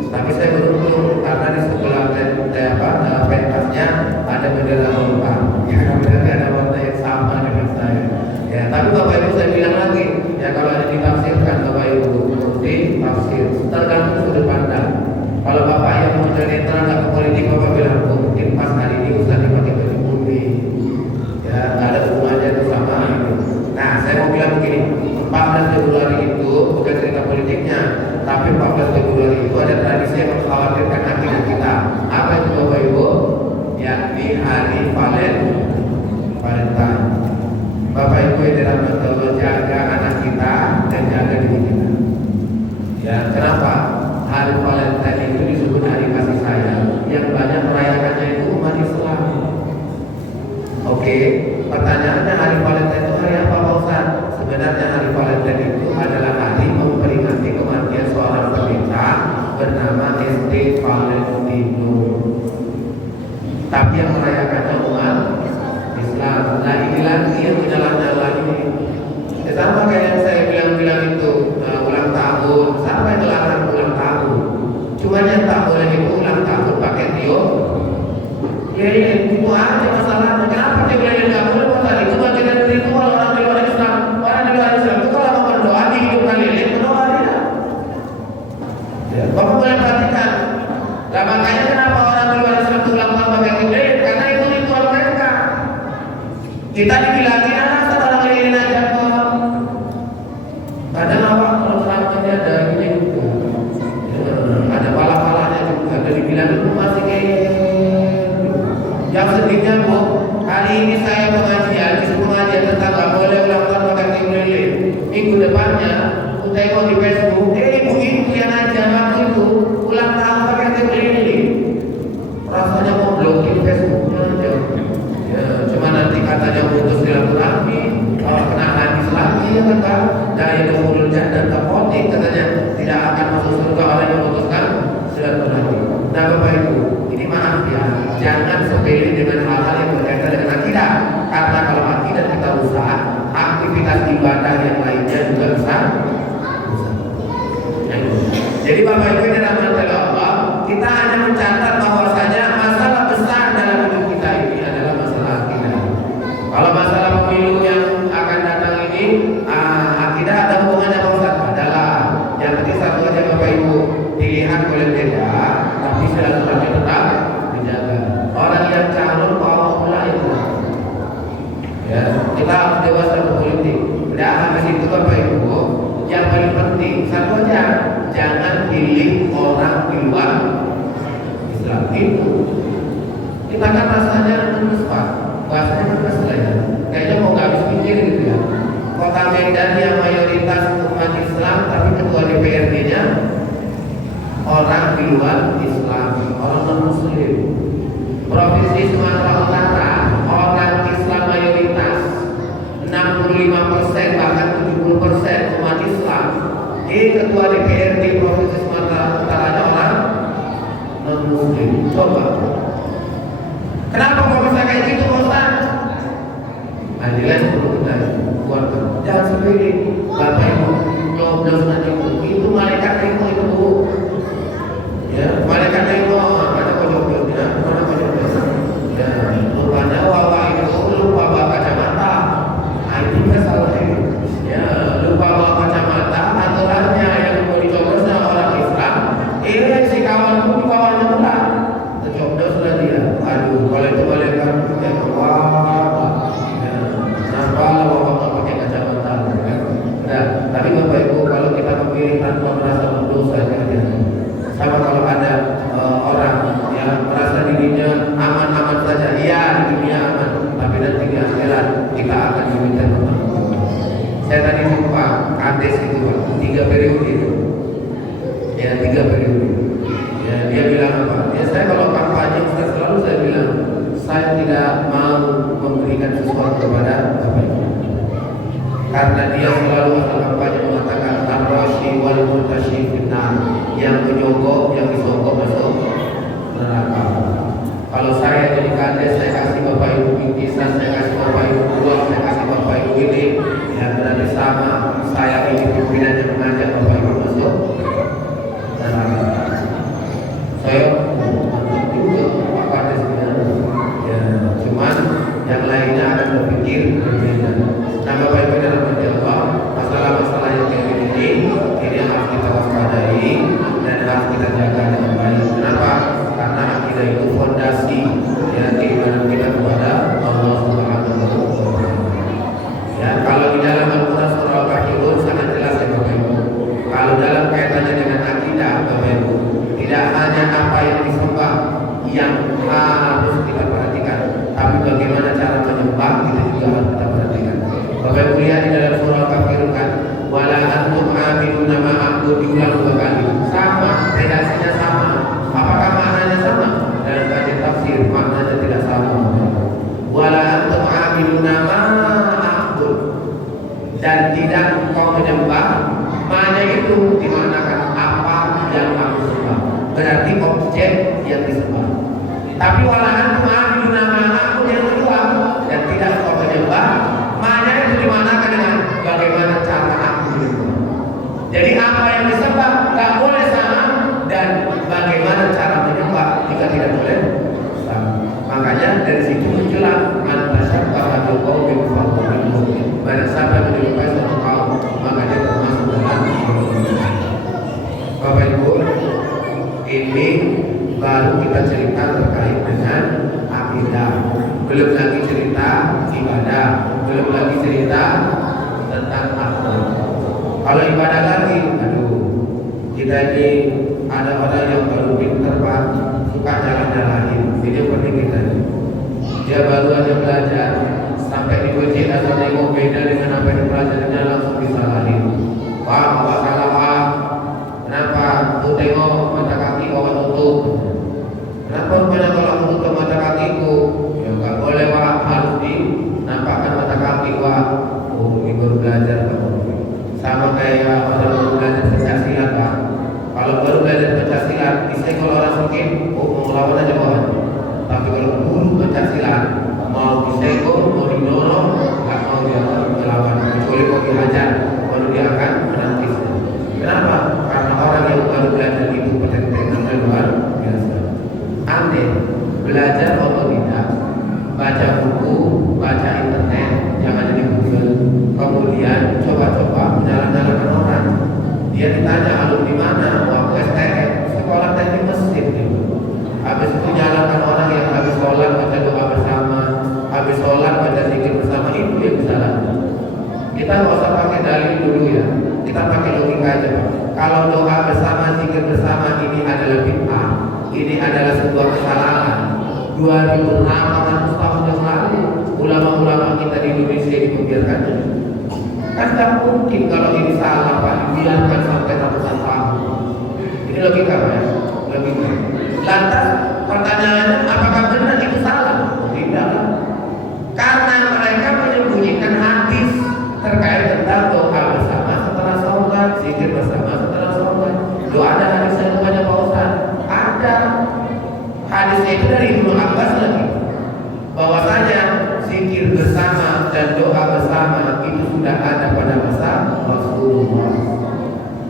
Tapi saya beruntung karena di sebelah pentasnya ada bendera Golkar. Ya, berarti ada warna yang sama dengan saya. Ya, tapi Bapak Ibu saya bilang lagi, ya kalau ada ditafsirkan Bapak Ibu putih tafsir, tergantung sudut pandang. Kalau Bapak yang mau netral nggak ke politik, Bapak bilang mungkin pas hari ini usah dipakai baju putih. Ya, nggak ada hubungannya itu sama itu. Nah, saya mau bilang begini, 14 Februari itu bukan cerita politiknya, tapi 14 Februari itu ada tradisi yang mengkhawatirkan akidah kita. Apa itu Bapak Ibu? Yakni hari Valentine. Bapak Ibu yang dirahmati Allah, jaga anak kita dan jaga diri kita. Ya, kenapa? Hari Valentine itu disebut hari kasih sayang. Yang banyak merayakannya itu umat Islam. Oke, pertanyaannya hari Valentine itu hari apa Pak Ustaz? Sebenarnya hari Valentine itu adalah hari memperingati kematian seorang pendeta bernama St. Valentino. Tapi yang merayakannya umat Islam. Nah inilah yang menyalah-nyalah ini. Sama kayak yang saya bilang itu ulang tahun. Siapa yang melarang ulang tahun? Cuma yang tak boleh itu ulang tahun pakai tiup. Ya itu aja masalahnya. Kenapa dia bilang nggak boleh? Tadi itu bagian dari ritual orang di luar Islam. Orang di luar Islam itu kalau mau berdoa di hidup kalian berdoa tidak. Ya, Bapak boleh perhatikan. Nah makanya kenapa orang di luar Islam itu ulang tahun pakai tiup? Karena itu ritual mereka. Kita dibilangin anak seorang lilin aja kok. Kadang awak kalau selamanya ada ini juga. Ya, ada pala-palanya juga. Ada dibilang itu masih kayak. Yang sedihnya Bu, hari ini saya pengajian tentang gak boleh ulang tahun pakai tiup lilin. Minggu depannya, aku tengok di Facebook, ibu itu yang aja waktu itu ulang tahun pakai tiup lilin. Rasanya mau blokir Facebooknya aja. Ya, cuma nanti katanya putus silaturahmi, kena hadis lagi ya kan? Dari dukhulul jannah terpotik katanya tidak akan masuk surga orang yang memutuskan silaturahmi. Nah Bapak Ibu, ini maaf ya, jangan sepele dengan hal-hal yang berkaitan dengan akidah. Karena kalau akidah kita rusak, aktivitas ibadah yang lainnya juga rusak. Jadi Bapak Ibu yang dirahmati Allah, kita hanya mencatat bahwasanya masalah besar dalam hidup kita ini adalah masalah akidah. Kalau masalah pemilu yang akan datang ini, akidah ada hubungannya Pak Ustaz? Adalah. Yang penting satu aja Bapak Ibu, pilihan boleh beda, tapi silaturahmi tetap dijaga. Orang yang calon mau mulai itu. Ya, kita harus dewasa berpolitik. Dan habis itu Bapak Ibu, yang paling penting satu aja, jangan pilih orang di luar Islam itu. Kita kan rasanya menulis Pak, bahasanya menulis lah ya. Kayaknya mau nggak habis pikir gitu ya. Kota Medan yang mayoritas umat Islam, tapi ketua DPRD-nya orang di luar Islam, orang non-Muslim. Provinsi Sumatera Utara, orang Islam mayoritas 65% bahkan 70% umat Islam. Ini ketua DPRD Provinsi Sumatera Utara orang non-Muslim. Coba. Kenapa kok bisa kayak gitu Ustaz? Adilan perlu kita buat. Jangan sepele. Bapak Ibu, nyoblos nanti itu malaikat itu Bu. Ya, malaikat itu ada kode-kodenya, mana kode-kode. Ya, rupanya wawa itu lupa bawa kacamata. Ini kan salah ini. Ya, lupa bawa kacamata. Aturannya yang mau dicoblos sama orang Islam karena dia selalu kampanye mengatakan ar-rashi wal murtashi finnar, yang menyogok, yang disogok masuk neraka. Kalau saya jadi kades, saya kasih bapak ibu bingkisan, saya kasih bapak ibu uang, saya kasih bapak ibu ini, ya berarti sama saya ini pimpinan yang mengajak bapak ibu masuk neraka. Saya juga pak kades ya, cuman yang lainnya akan berpikir berbeda. Nah bapak ibu dalam Allah, masalah-masalah yang kayak ini harus kita waspadai dan harus kita jaga dengan baik. Kenapa? Karena akidah itu fondasi ya keimanan kita kepada Allah Subhanahu wa Ta'ala. Ya, kalau di dalam Al-Quran surah Al-Kafirun sangat jelas ya Bapak Ibu. Kalau dalam kaitannya dengan akidah Bapak Ibu, tidak hanya apa yang disembah yang harus kita perhatikan, tapi bagaimana cara menyembah itu juga harus kita perhatikan. Bapak Ibu lihat di dalam surah Al-Kafirun kan, wala antum amiluna ma aqul, diulang 2 kali. Sama, redaksinya sama. Apakah maknanya sama? Dalam kajian tafsir maknanya tidak sama. Wala antum amiluna ma aqul, dan tidak engkau menyembah. Maknanya itu dimanakan apa yang aku sembah, berarti objek yang disembah. Tapi wala antum amiluna ma aqul yang kedua, dan tidak engkau menyembah, maknanya itu dimanakan dengan bagaimana cara aku menyembah. Jadi apa yang disembah tak boleh sama, dan bagaimana cara menyembah jika tidak boleh sama. Makanya dari situ muncullah antasyabbaha bil qaumi fahuwa minhum. Barang siapa menyerupai suatu kaum, maka dia termasuk dalam golongan. Bapak Ibu, ini baru kita cerita terkait dengan akidah. Belum lagi cerita ibadah, belum lagi cerita tentang akhlak. Kalau ibadah lagi, aduh, kita ini ada orang yang baru pintar Pak, suka jalan-jalanin. Ini penting kita. Dia baru aja belajar, sampai di masjid atau nengok beda dengan apa yang belajarnya langsung disalahin. Pak, apa salah Pak? Kenapa? Tuh tengok mata kaki bawa tutup. Kenapa rupanya kalau aku tutup mata kakiku? Ya nggak boleh Pak, harus dinampakkan mata kaki Pak. Oh, ini baru belajar Pak. Sama kayak orang baru belajar pencaksilat Pak. Kalau baru belajar pencaksilat, disenggol orang sakit, oh mau lawan aja Pak. Tapi kalau guru pencaksilat, mau disenggol, mau didorong, nggak mau dia melawan, kecuali mau dihajar, baru dia akan menangis. Kenapa? Karena orang yang baru belajar itu potensinya luar biasa. Aneh, belajar otodidak, baca buku, baca internet, jangan di Google. Kemudian coba-coba jalan-jalan orang. Dia ditanya alumni mana, waktu STM, sekolah teknik mesin gitu. Habis itu jalankan orang yang habis sholat baca doa bersama, habis sholat baca zikir bersama, itu dia bisa lanjut. Kita nggak usah pakai dalil dulu ya, kita pakai logika aja Pak. Kalau doa bersama, zikir bersama ini adalah bid'ah, ini adalah sebuah kesalahan. 2600 tahun yang lalu ulama-ulama kita di Indonesia ini membiarkannya. Kan tak mungkin kalau ini salah Pak, dibiarkan sampai ratusan tahun. Ini logika Pak ya, logika. Lantas pertanyaannya, apakah benar itu salah? Tidak. Karena mereka menyembunyikan hadis terkait tentang doa bersama setelah sholat, zikir bersama setelah sholat. Doa ada hadisnya bukannya Pak Ustaz? Ada. Hadisnya itu dari Ibnu Abbas lagi. Bahwasanya zikir bersama dan doa bersama itu sudah ada pada masa Rasulullah.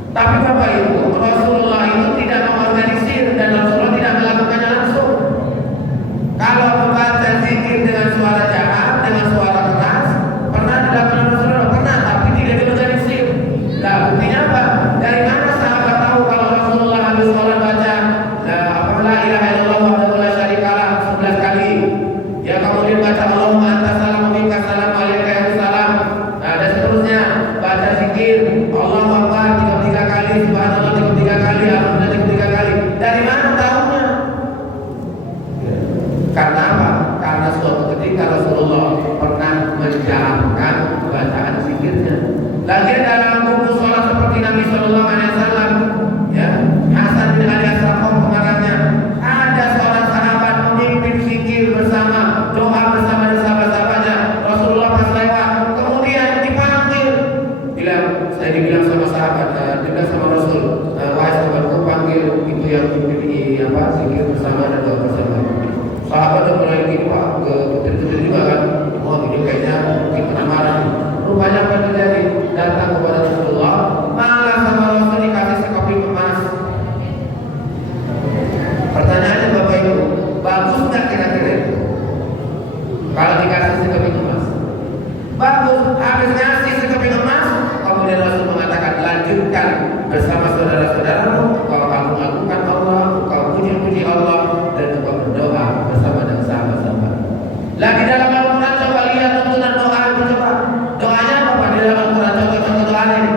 Tapi Bapak Ibu, Rasulullah itu tidak mengorganisir dan Rasulullah tidak melakukannya langsung. Kalau membaca zikir dengan suara jahat, dengan suara keras, pernah dilakukan Rasulullah? Pernah, tapi tidak diorganisir. Nah, buktinya apa? Dari mana sahabat tahu kalau Rasulullah habis sholat baca la ilaha illallah wahdahu la syarikalah 11 kali? Ya kemudian baca Allahumma anta salam wa minka salam wa alaika ya salam. Nah, dan seterusnya baca zikir Allahu Akbar 33 kali, subhanallah 33 kali, alhamdulillah 33 kali. Dari mana tahunya? Karena apa? Karena suatu ketika Rasulullah pernah menjalankan bacaan zikirnya. Lagi dalam buku sholat seperti Nabi Sallallahu Alaihi Wasallam, ya Hasan bin Ali yang memiliki zikir bersama dan doa bersama. Sahabat udah mulai gini Pak, ketir-ketir juga kan. Wah ini kayaknya mungkin kena marah. Rupanya apa terjadi? Datang kepada Rasulullah, malah sama Rasul dikasih sekopi emas. Pertanyaannya Bapak Ibu, bagus nggak kira-kira itu? Kalau dikasih sekopi emas, bagus. Habis ngasih sekopi emas, kemudian Rasul mengatakan lanjutkan bersama saudara-saudaramu, kau agung-agungkan Allah, kau puji-puji Allah, dan kau berdoa bersama dengan sahabat-sahabat. Lagi dalam Al-Quran coba lihat tuntunan doa itu coba. Doanya apa di dalam Al-Quran? Coba doanya ini.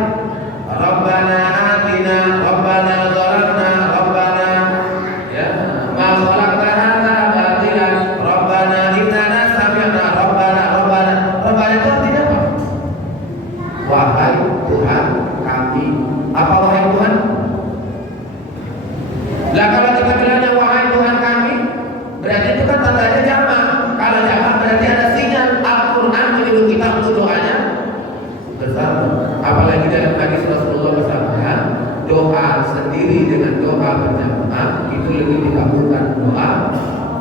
Rabbana atina, Rabbana zalamna, Rabbana ma khalaqta hadza batilan, Rabbana innana sami'na, Rabbana itu artinya apa? Wahai Tuhan kami. Apa wahai Tuhan? Lah kalau kita bilangnya wahai Tuhan kami, berarti itu kan tandanya jamak. Kalau jamak berarti ada sinyal Al-Quran menyuruh kita untuk doanya bersama. Apalagi dalam hadis Rasulullah bersama, doa sendiri dengan doa berjamaah itu lebih dikabulkan doa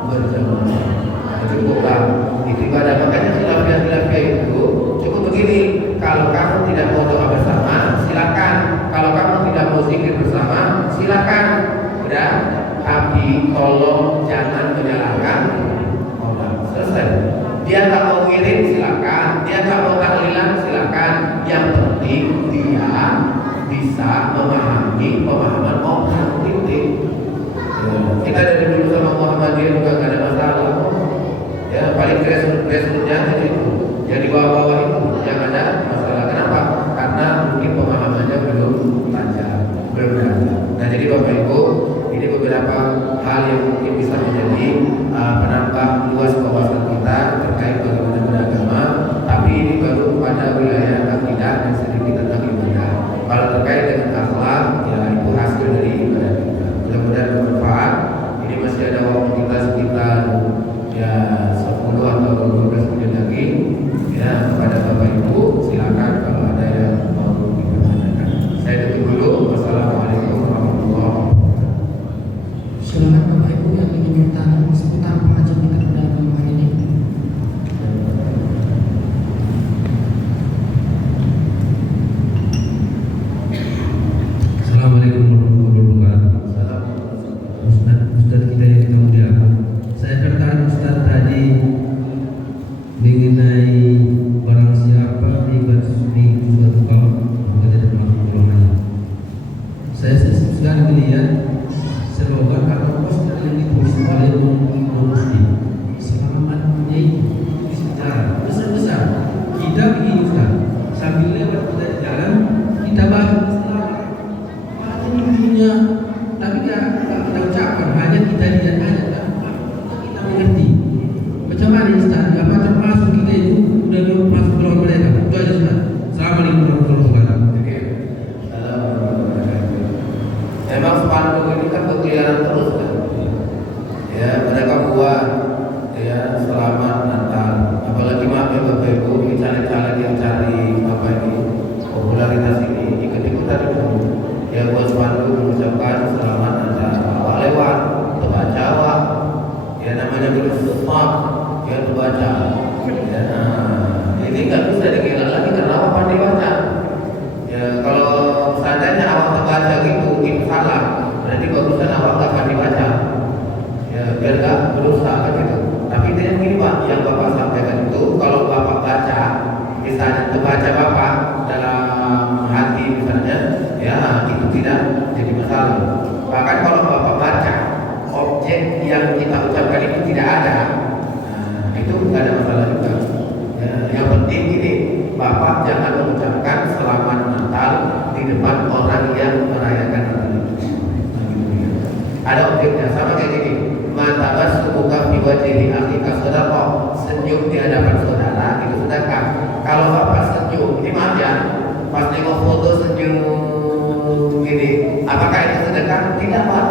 berjamaah. Cukuplah itu ibadah. Makanya khilafiyah itu cukup begini. Kalau kamu tidak mau doa bersama, silakan. Kalau kamu tidak mau zikir bersama, silakan. Udah, tapi tolong jangan menyalahkan orang. Selesai. Dia tak mau ngirim, silakan. Dia tak mau tahlilan, silakan. Yang penting dia bisa memahami pemahaman orang. Titik. Kita dari dulu sama Muhammadiyah juga gak ada masalah. Ya paling grassrootsnya itu. Yang di bawah-bawah itu yang ada masalah. Kenapa? Karena mungkin pemahamannya belum tajam, belum tajam. Nah jadi Bapak Ibu, ini beberapa hal yang mungkin bisa menjadi penambah luas wawasan kita terkait bagaimana beragama. Tapi ini baru pada wilayah akidah dan sedikit tentang ibadah. Kalau terkait dengan akhlak, ya itu hasil dari ibadah kita. Mudah-mudahan bermanfaat. Ini masih ada waktu kita sekitar ya 10 atau 12 menit lagi. Ya kepada Bapak Ibu silakan kalau ada yang mau dipertanyakan. Saya tutup dulu. Wassalamualaikum warahmatullahi wabarakatuh. Silakan Bapak Ibu yang ingin bertanya seputar pengajian kita pada malam hari ini. Assalamualaikum warahmatullahi wabarakatuh. Ustaz kita yang dimuliakan, saya tertarik Ustaz tadi mengenai barang siapa dibuat sunni juga tukang maka tidak termasuk golongannya. Saya sedang melihat semoga karena poster yang ditulis oleh Muslim selamatnya itu di sejarah besar-besar kita begini Ustaz, sambil lewat kita di jalan kita bahas selamat punya, tapi kita ucapkan hanya kita lihat aja tanpa kita mengerti. Macam mana Ustaz? Apa termasuk kita itu sudah masuk dalam mereka? Itu aja Ustaz. Assalamualaikum warahmatullahi wabarakatuh. Memang spanduk ini kan berkeliaran terus kan. Ya mereka buat ya selamat Natal. Apalagi maaf ya Bapak Ibu, ini caleg-caleg yang cari apa ini popularitas ini ikut-ikutan itu. Ya buat spanduk mengucapkan selamat Natal. Awak lewat, terbaca awak. Ya namanya dulu stop, ya terbaca. Ya, ini nggak bisa dikira lagi karena awak pandai baca. Ya kalau seandainya awak terbaca gitu, itu salah. Berarti bagusan awak nggak pandai baca. Ya biar nggak berusaha kan gitu. Tapi itu yang gini Pak, yang Bapak sampaikan itu kalau Bapak baca, misalnya terbaca Bapak dalam hati misalnya, ya itu tidak jadi masalah. Bahkan kalau Bapak baca objek yang kita ucapkan itu tidak ada, nah, itu nggak ada masalah juga. Ya, yang penting ini Bapak jangan mengucapkan selamat Natal di depan orang yang merayakan Natal itu. Nah, gitu, ya. Ada objeknya sama kayak gini. Matabas buka biwajhi akika saudara, senyum di hadapan saudara itu sedekah. Kalau Bapak senyum, ini maaf ya, pas nengok foto senyum gini, apakah itu sedekah? Tidak Pak.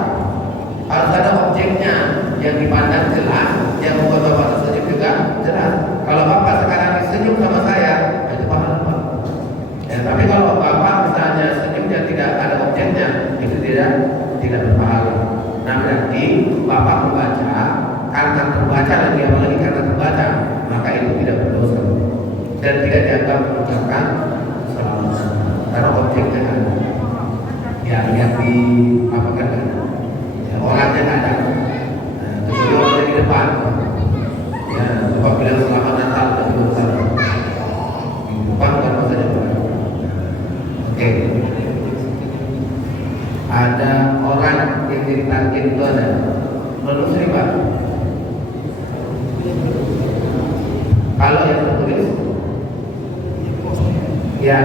Harus ada objeknya yang dipandang jelas, yang membuat Bapak tersenyum juga jelas. Kalau Bapak sekarang senyum sama saya, itu pahala Pak. Ya, tapi kalau Bapak misalnya senyumnya tidak ada objeknya, itu tidak berpahala. mengucapkan selamat karena objeknya kan ya lihat di apa kan ya, orangnya nggak ada. Nah, kecuali orangnya di depan ya bapak bilang selamat Natal tapi besar di depan kan masa depan. Oke, ada orang yang ditarget itu ada menelusuri Pak. Kalau yang tertulis ya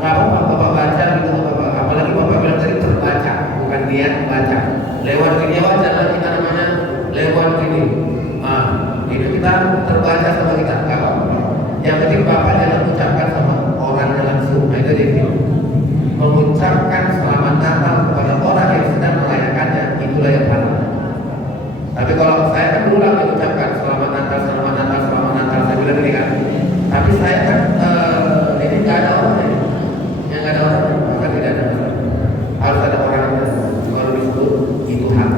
nggak apa-apa bapak baca gitu bapak, apalagi bapak bilang tadi terbaca bukan dia baca lewat gini wajar lah kita namanya lewat gini itu kita terbaca sama kita nggak apa-apa, yang penting bapak jangan ucapkan sama orangnya langsung. Nah itu jadi mengucapkan selamat Natal kepada orang yang sedang merayakannya itulah yang halal. Tapi kalau saya kan berulang mengucapkan selamat Natal, selamat Natal, selamat Natal, saya bilang ini kan. Tapi saya kan ini nggak ada orangnya, yang nggak ada orangnya, maka tidak ada masalah. Harus ada orangnya baru disebut itu hak.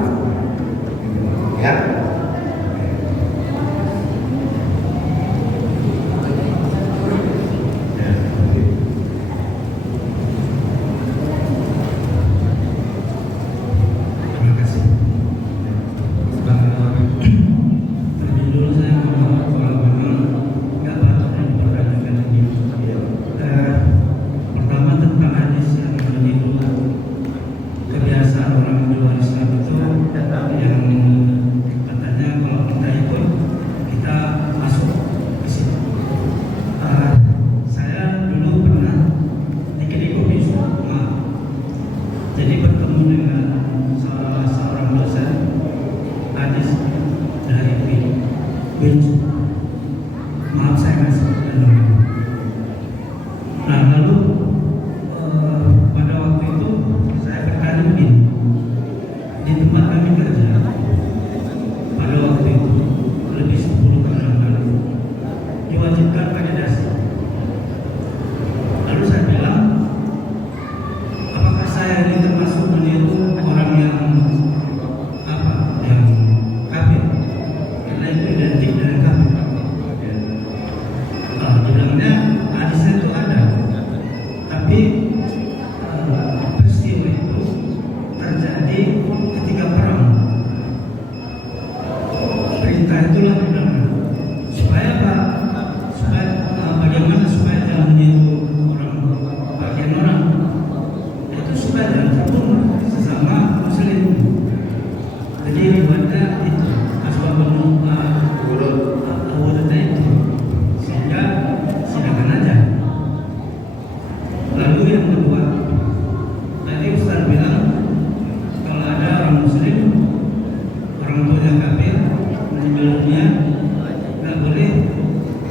Ya. Maaf saya nggak sebutkan namanya. Nah lalu pada waktu itu saya bertanya begini, di tempat kami kerja pada waktu itu lebih 10 tahun yang lalu diwajibkan pakai dasi. Lalu saya bilang, apakah saya ini termasuk meniru orang yang yang kafir? Karena itu identik dengan kafir. Dibilangnya hadisnya itu ada, tapi peristiwa itu terjadi ketika perang. Perintah itulah dibilangnya supaya apa? Supaya bagaimana supaya jangan meniru orang bagian orang itu supaya jangan terbunuh sesama muslim. Jadi dibuatnya itu asbabun awalnya itu sehingga silakan aja. Lalu yang kedua, tadi Ustaz bilang kalau ada orang muslim orang tuanya kafir meninggal dunia nggak boleh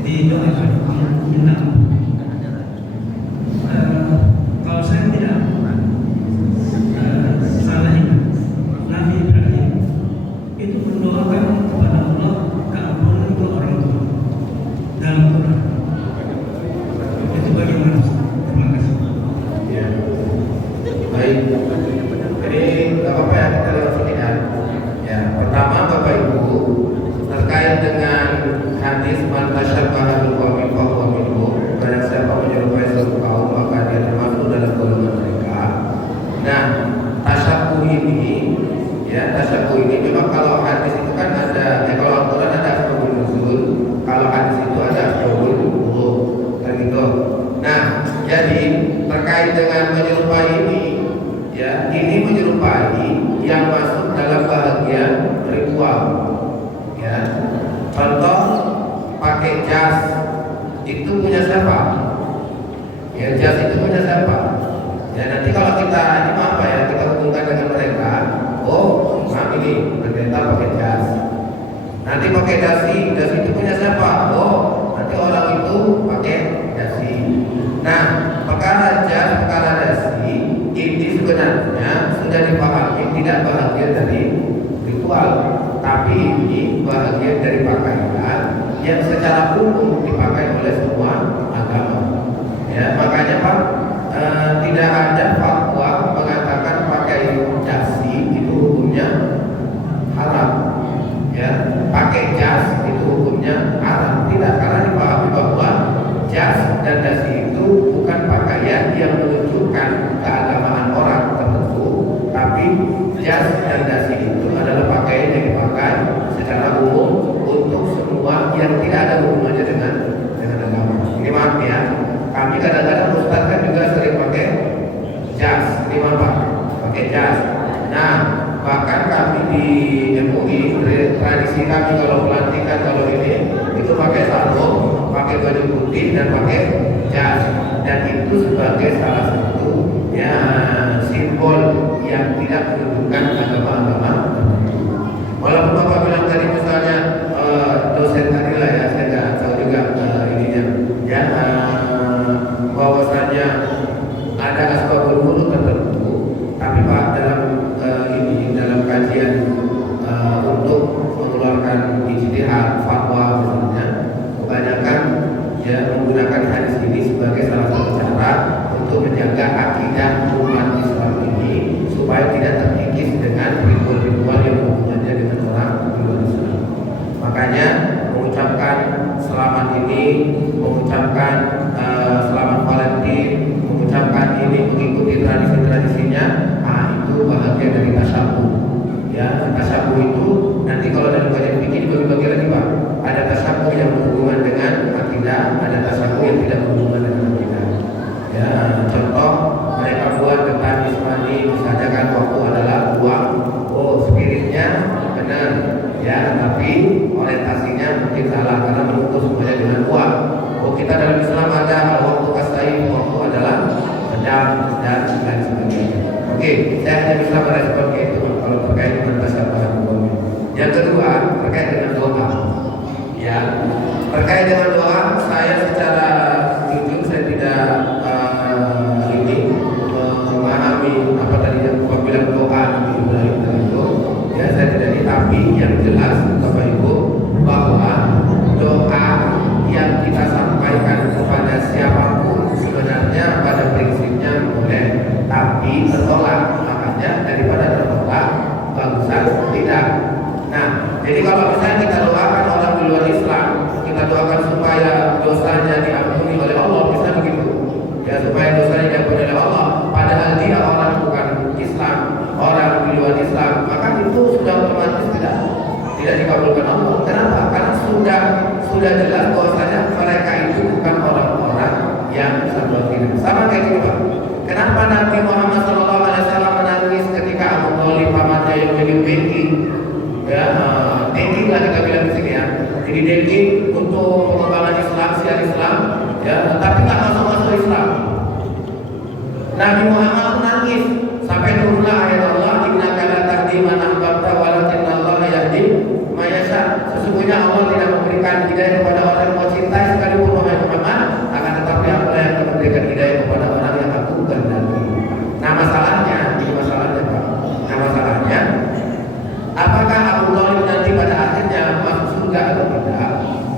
didoakan minta ampun. Kalau saya tidak salah ingat, Nabi Ibrahim itu mendoakan kepada Allah keampunan untuk orang tua dalam Quran. Itu bagaimana? Terima kasih. Ya. Baik. Jadi nggak apa-apa ya kita lewat sini kan. Ya. Pertama Bapak Ibu terkait dengan hadis man tasyabbaha bil qaumi fa huwa minhum. Barang siapa menyerupai suatu kaum maka dia termasuk dalam golongan mereka. Nah, tasyabbuh ini ya tasyabbuh ini memang kalau hadis itu kan ada kalau Al-Quran ada asbabun nuzul, kalau hadis itu ada asbabun nuzul kan gitu. Nah, jadi terkait dengan menyerupai ini ya ini menyerupai yang masuk dalam bahagian ritual ya. Contoh pakai jas itu punya siapa? Ya jas itu punya siapa? Ya nanti kalau kita ini apa ya kita hubungkan dengan mereka, oh maaf ini pendeta pakai jas. Nanti pakai dasi itu punya siapa? Oh nanti orang itu pakai dasi. Nah perkara jas, perkara dasi ini sebenarnya sudah dipahami tidak bahagian dari ritual, tapi ini bahagian dari pakaian yang secara umum dipakai oleh semua agama. Ya makanya Pak tidak ada fatwa mengatakan pakai dasi itu hukumnya haram. Ya pakai jas itu hukumnya haram, tidak, karena dipahami bahwa jas dan dasi yang tidak ada hubungannya dengan agama. Ini maaf ya, kami kadang-kadang Ustaz kan juga sering pakai jas. Ini maaf Pak, pakai jas. Nah, bahkan kami di MUI, tradisi kami kalau pelantikan kalau ini itu pakai sarung, pakai baju putih dan pakai jas. Dan itu sebagai salah satu ya simbol yang tidak menunjukkan agama-agama. Walaupun Bapak bilang tadi misalnya dosen tadi lah ya, saya nggak tahu juga ininya ya, bahwasanya ada asbabul wurud tertentu, tapi Pak dalam dalam kajian untuk mengeluarkan ijtihad fatwa misalnya, kebanyakan ya menggunakan hadis ini sebagai salah satu cara untuk menjaga akidah umat Islam ini supaya tidak terkikis dengan ritual-ritual yang hubungannya dengan orang luar Islam. Makanya mengucapkan selamat ini, mengucapkan selamat Valentine, mengucapkan ini mengikuti tradisi-tradisinya, itu bahagian dari tasyabuh. Ya, tasyabuh itu nanti kalau dalam kajian fikih dibagi-bagi lagi Pak. Ada tasyabuh yang berhubungan dengan akidah, ada tasyabuh yang tidak berhubungan dengan akidah. Ya, contoh mereka buat depan Ismani misalnya kan waktu adalah uang, spiritnya benar ya, tapi orientasinya mungkin salah karena mengukur semuanya dengan uang. Kita dalam Islam ada waktu kasai, waktu adalah pedang dan lain sebagainya. Saya hanya bisa merespon itu kalau terkait dengan tasyabuh. Yang kedua terkait dengan doa. Ya, terkait dengan doa, saya secara jujur saya tidak memahami apa tadi yang Bapak bilang doa Nabi Ibrahim itu. Ya, saya tidak ini, tapi yang jelas Bapak Ibu bahwa doa yang kita sampaikan kepada siapapun sebenarnya pada prinsipnya boleh, tapi tertolak. Makanya daripada tertolak bagusan tidak. Nah, jadi kalau misalnya kita doakan orang di luar Islam, kita doakan supaya dosanya diampuni oleh Allah, bisa begitu. Ya, supaya dosanya diampuni oleh Allah, padahal dia orang bukan Islam, orang di luar Islam, maka itu sudah otomatis tidak dikabulkan Allah. Kenapa? Karena sudah jelas bahwasanya mereka itu bukan orang-orang yang berbuat tidak. Sama kayak gitu Pak. Kenapa Nabi Muhammad SAW menangis ketika Abu Thalib pamannya yang menjadi banking? Ya, banking lah kita bilang di sini ya. Jadi banking untuk pengembangan Islam, siar Islam, ya, tapi nggak masuk Islam. Nabi Muhammad menangis sampai turunlah ayat Allah, innaka la tahdi man ahbabta walakinnallaha yahdi man yasha. Sesungguhnya Allah tidak memberikan hidayah kepada orang yang kau cintai sekalipun wahai Muhammad, akan tetapi Allah yang akan memberikan hidayah kepada orang yang aku kehendaki. Nah masalahnya, ini masalahnya Pak. Nah masalahnya, apakah Abu Thalib nanti pada akhirnya masuk surga atau tidak?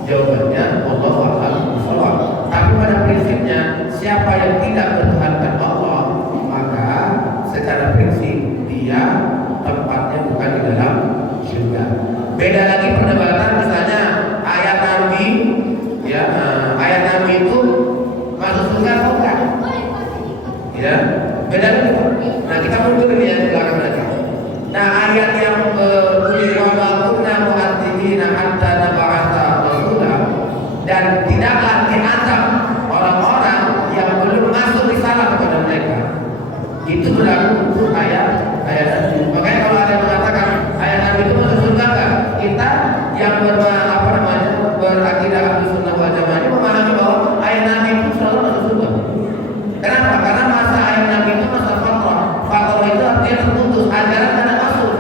Jawabannya Allahu a'lam bishawab. Tapi pada prinsipnya siapa yang tidak bertuhankan Allah, maka secara prinsip dia tempatnya bukan di dalam surga. Beda lagi perdebatan misalnya ayat Nabi, ya, ayat Nabi itu masuk surga atau enggak? Ya, beda lagi. Nah kita mundur ini ya di belakang lagi. Nah ayat yang bunyi wa ma kunna mu'adzibina hatta nab'atsa rasula, dan tidaklah diazab orang-orang yang belum masuk risalah kepada mereka. Itu berlaku untuk ayat Nabi. Makanya kalau ada yang mengatakan ayat Nabi itu masuk surga enggak? Kita yang berakidah Ahlussunnah wal Jamaah ini memahami bahwa ayat Nabi itu selalu masuk surga. Kenapa? Karena masa ayat Nabi itu masa fatrah. Fatrah itu artinya terputus, ajaran tidak masuk.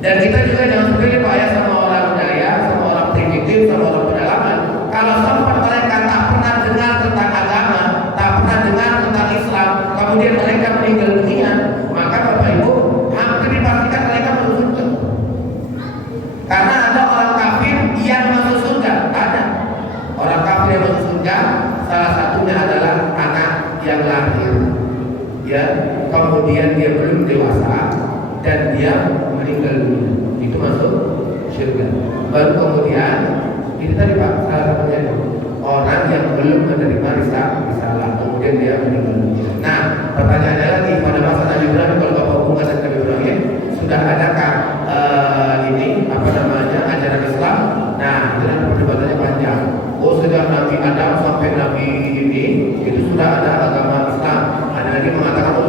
Dan kita juga jangan pilih Pak ya sama orang daya, sama orang primitif, sama orang pedalaman. Kalau sempat mereka tak pernah dengar tentang agama, tak pernah dengar tentang Islam, kemudian mereka meninggal dunia, maka Bapak Ibu hampir dipastikan mereka masuk surga. Karena ada orang kafir yang masuk surga, ada orang kafir yang masuk surga. Salah satunya adalah anak yang lahir, ya, kemudian dia belum dewasa dan dia meninggal dunia, itu masuk surga. Baru kemudian itu tadi Pak, salah satunya orang yang belum menerima risalah, kemudian dia meninggal dunia. Nah, pertanyaannya lagi, pada masa Nabi Ibrahim, kalau Bapak hubungan dengan Nabi Ibrahim, sudah adakah ini apa namanya ajaran Islam? Nah, itu sampai Nabi ini itu sudah ada agama Islam. Ada lagi mengatakan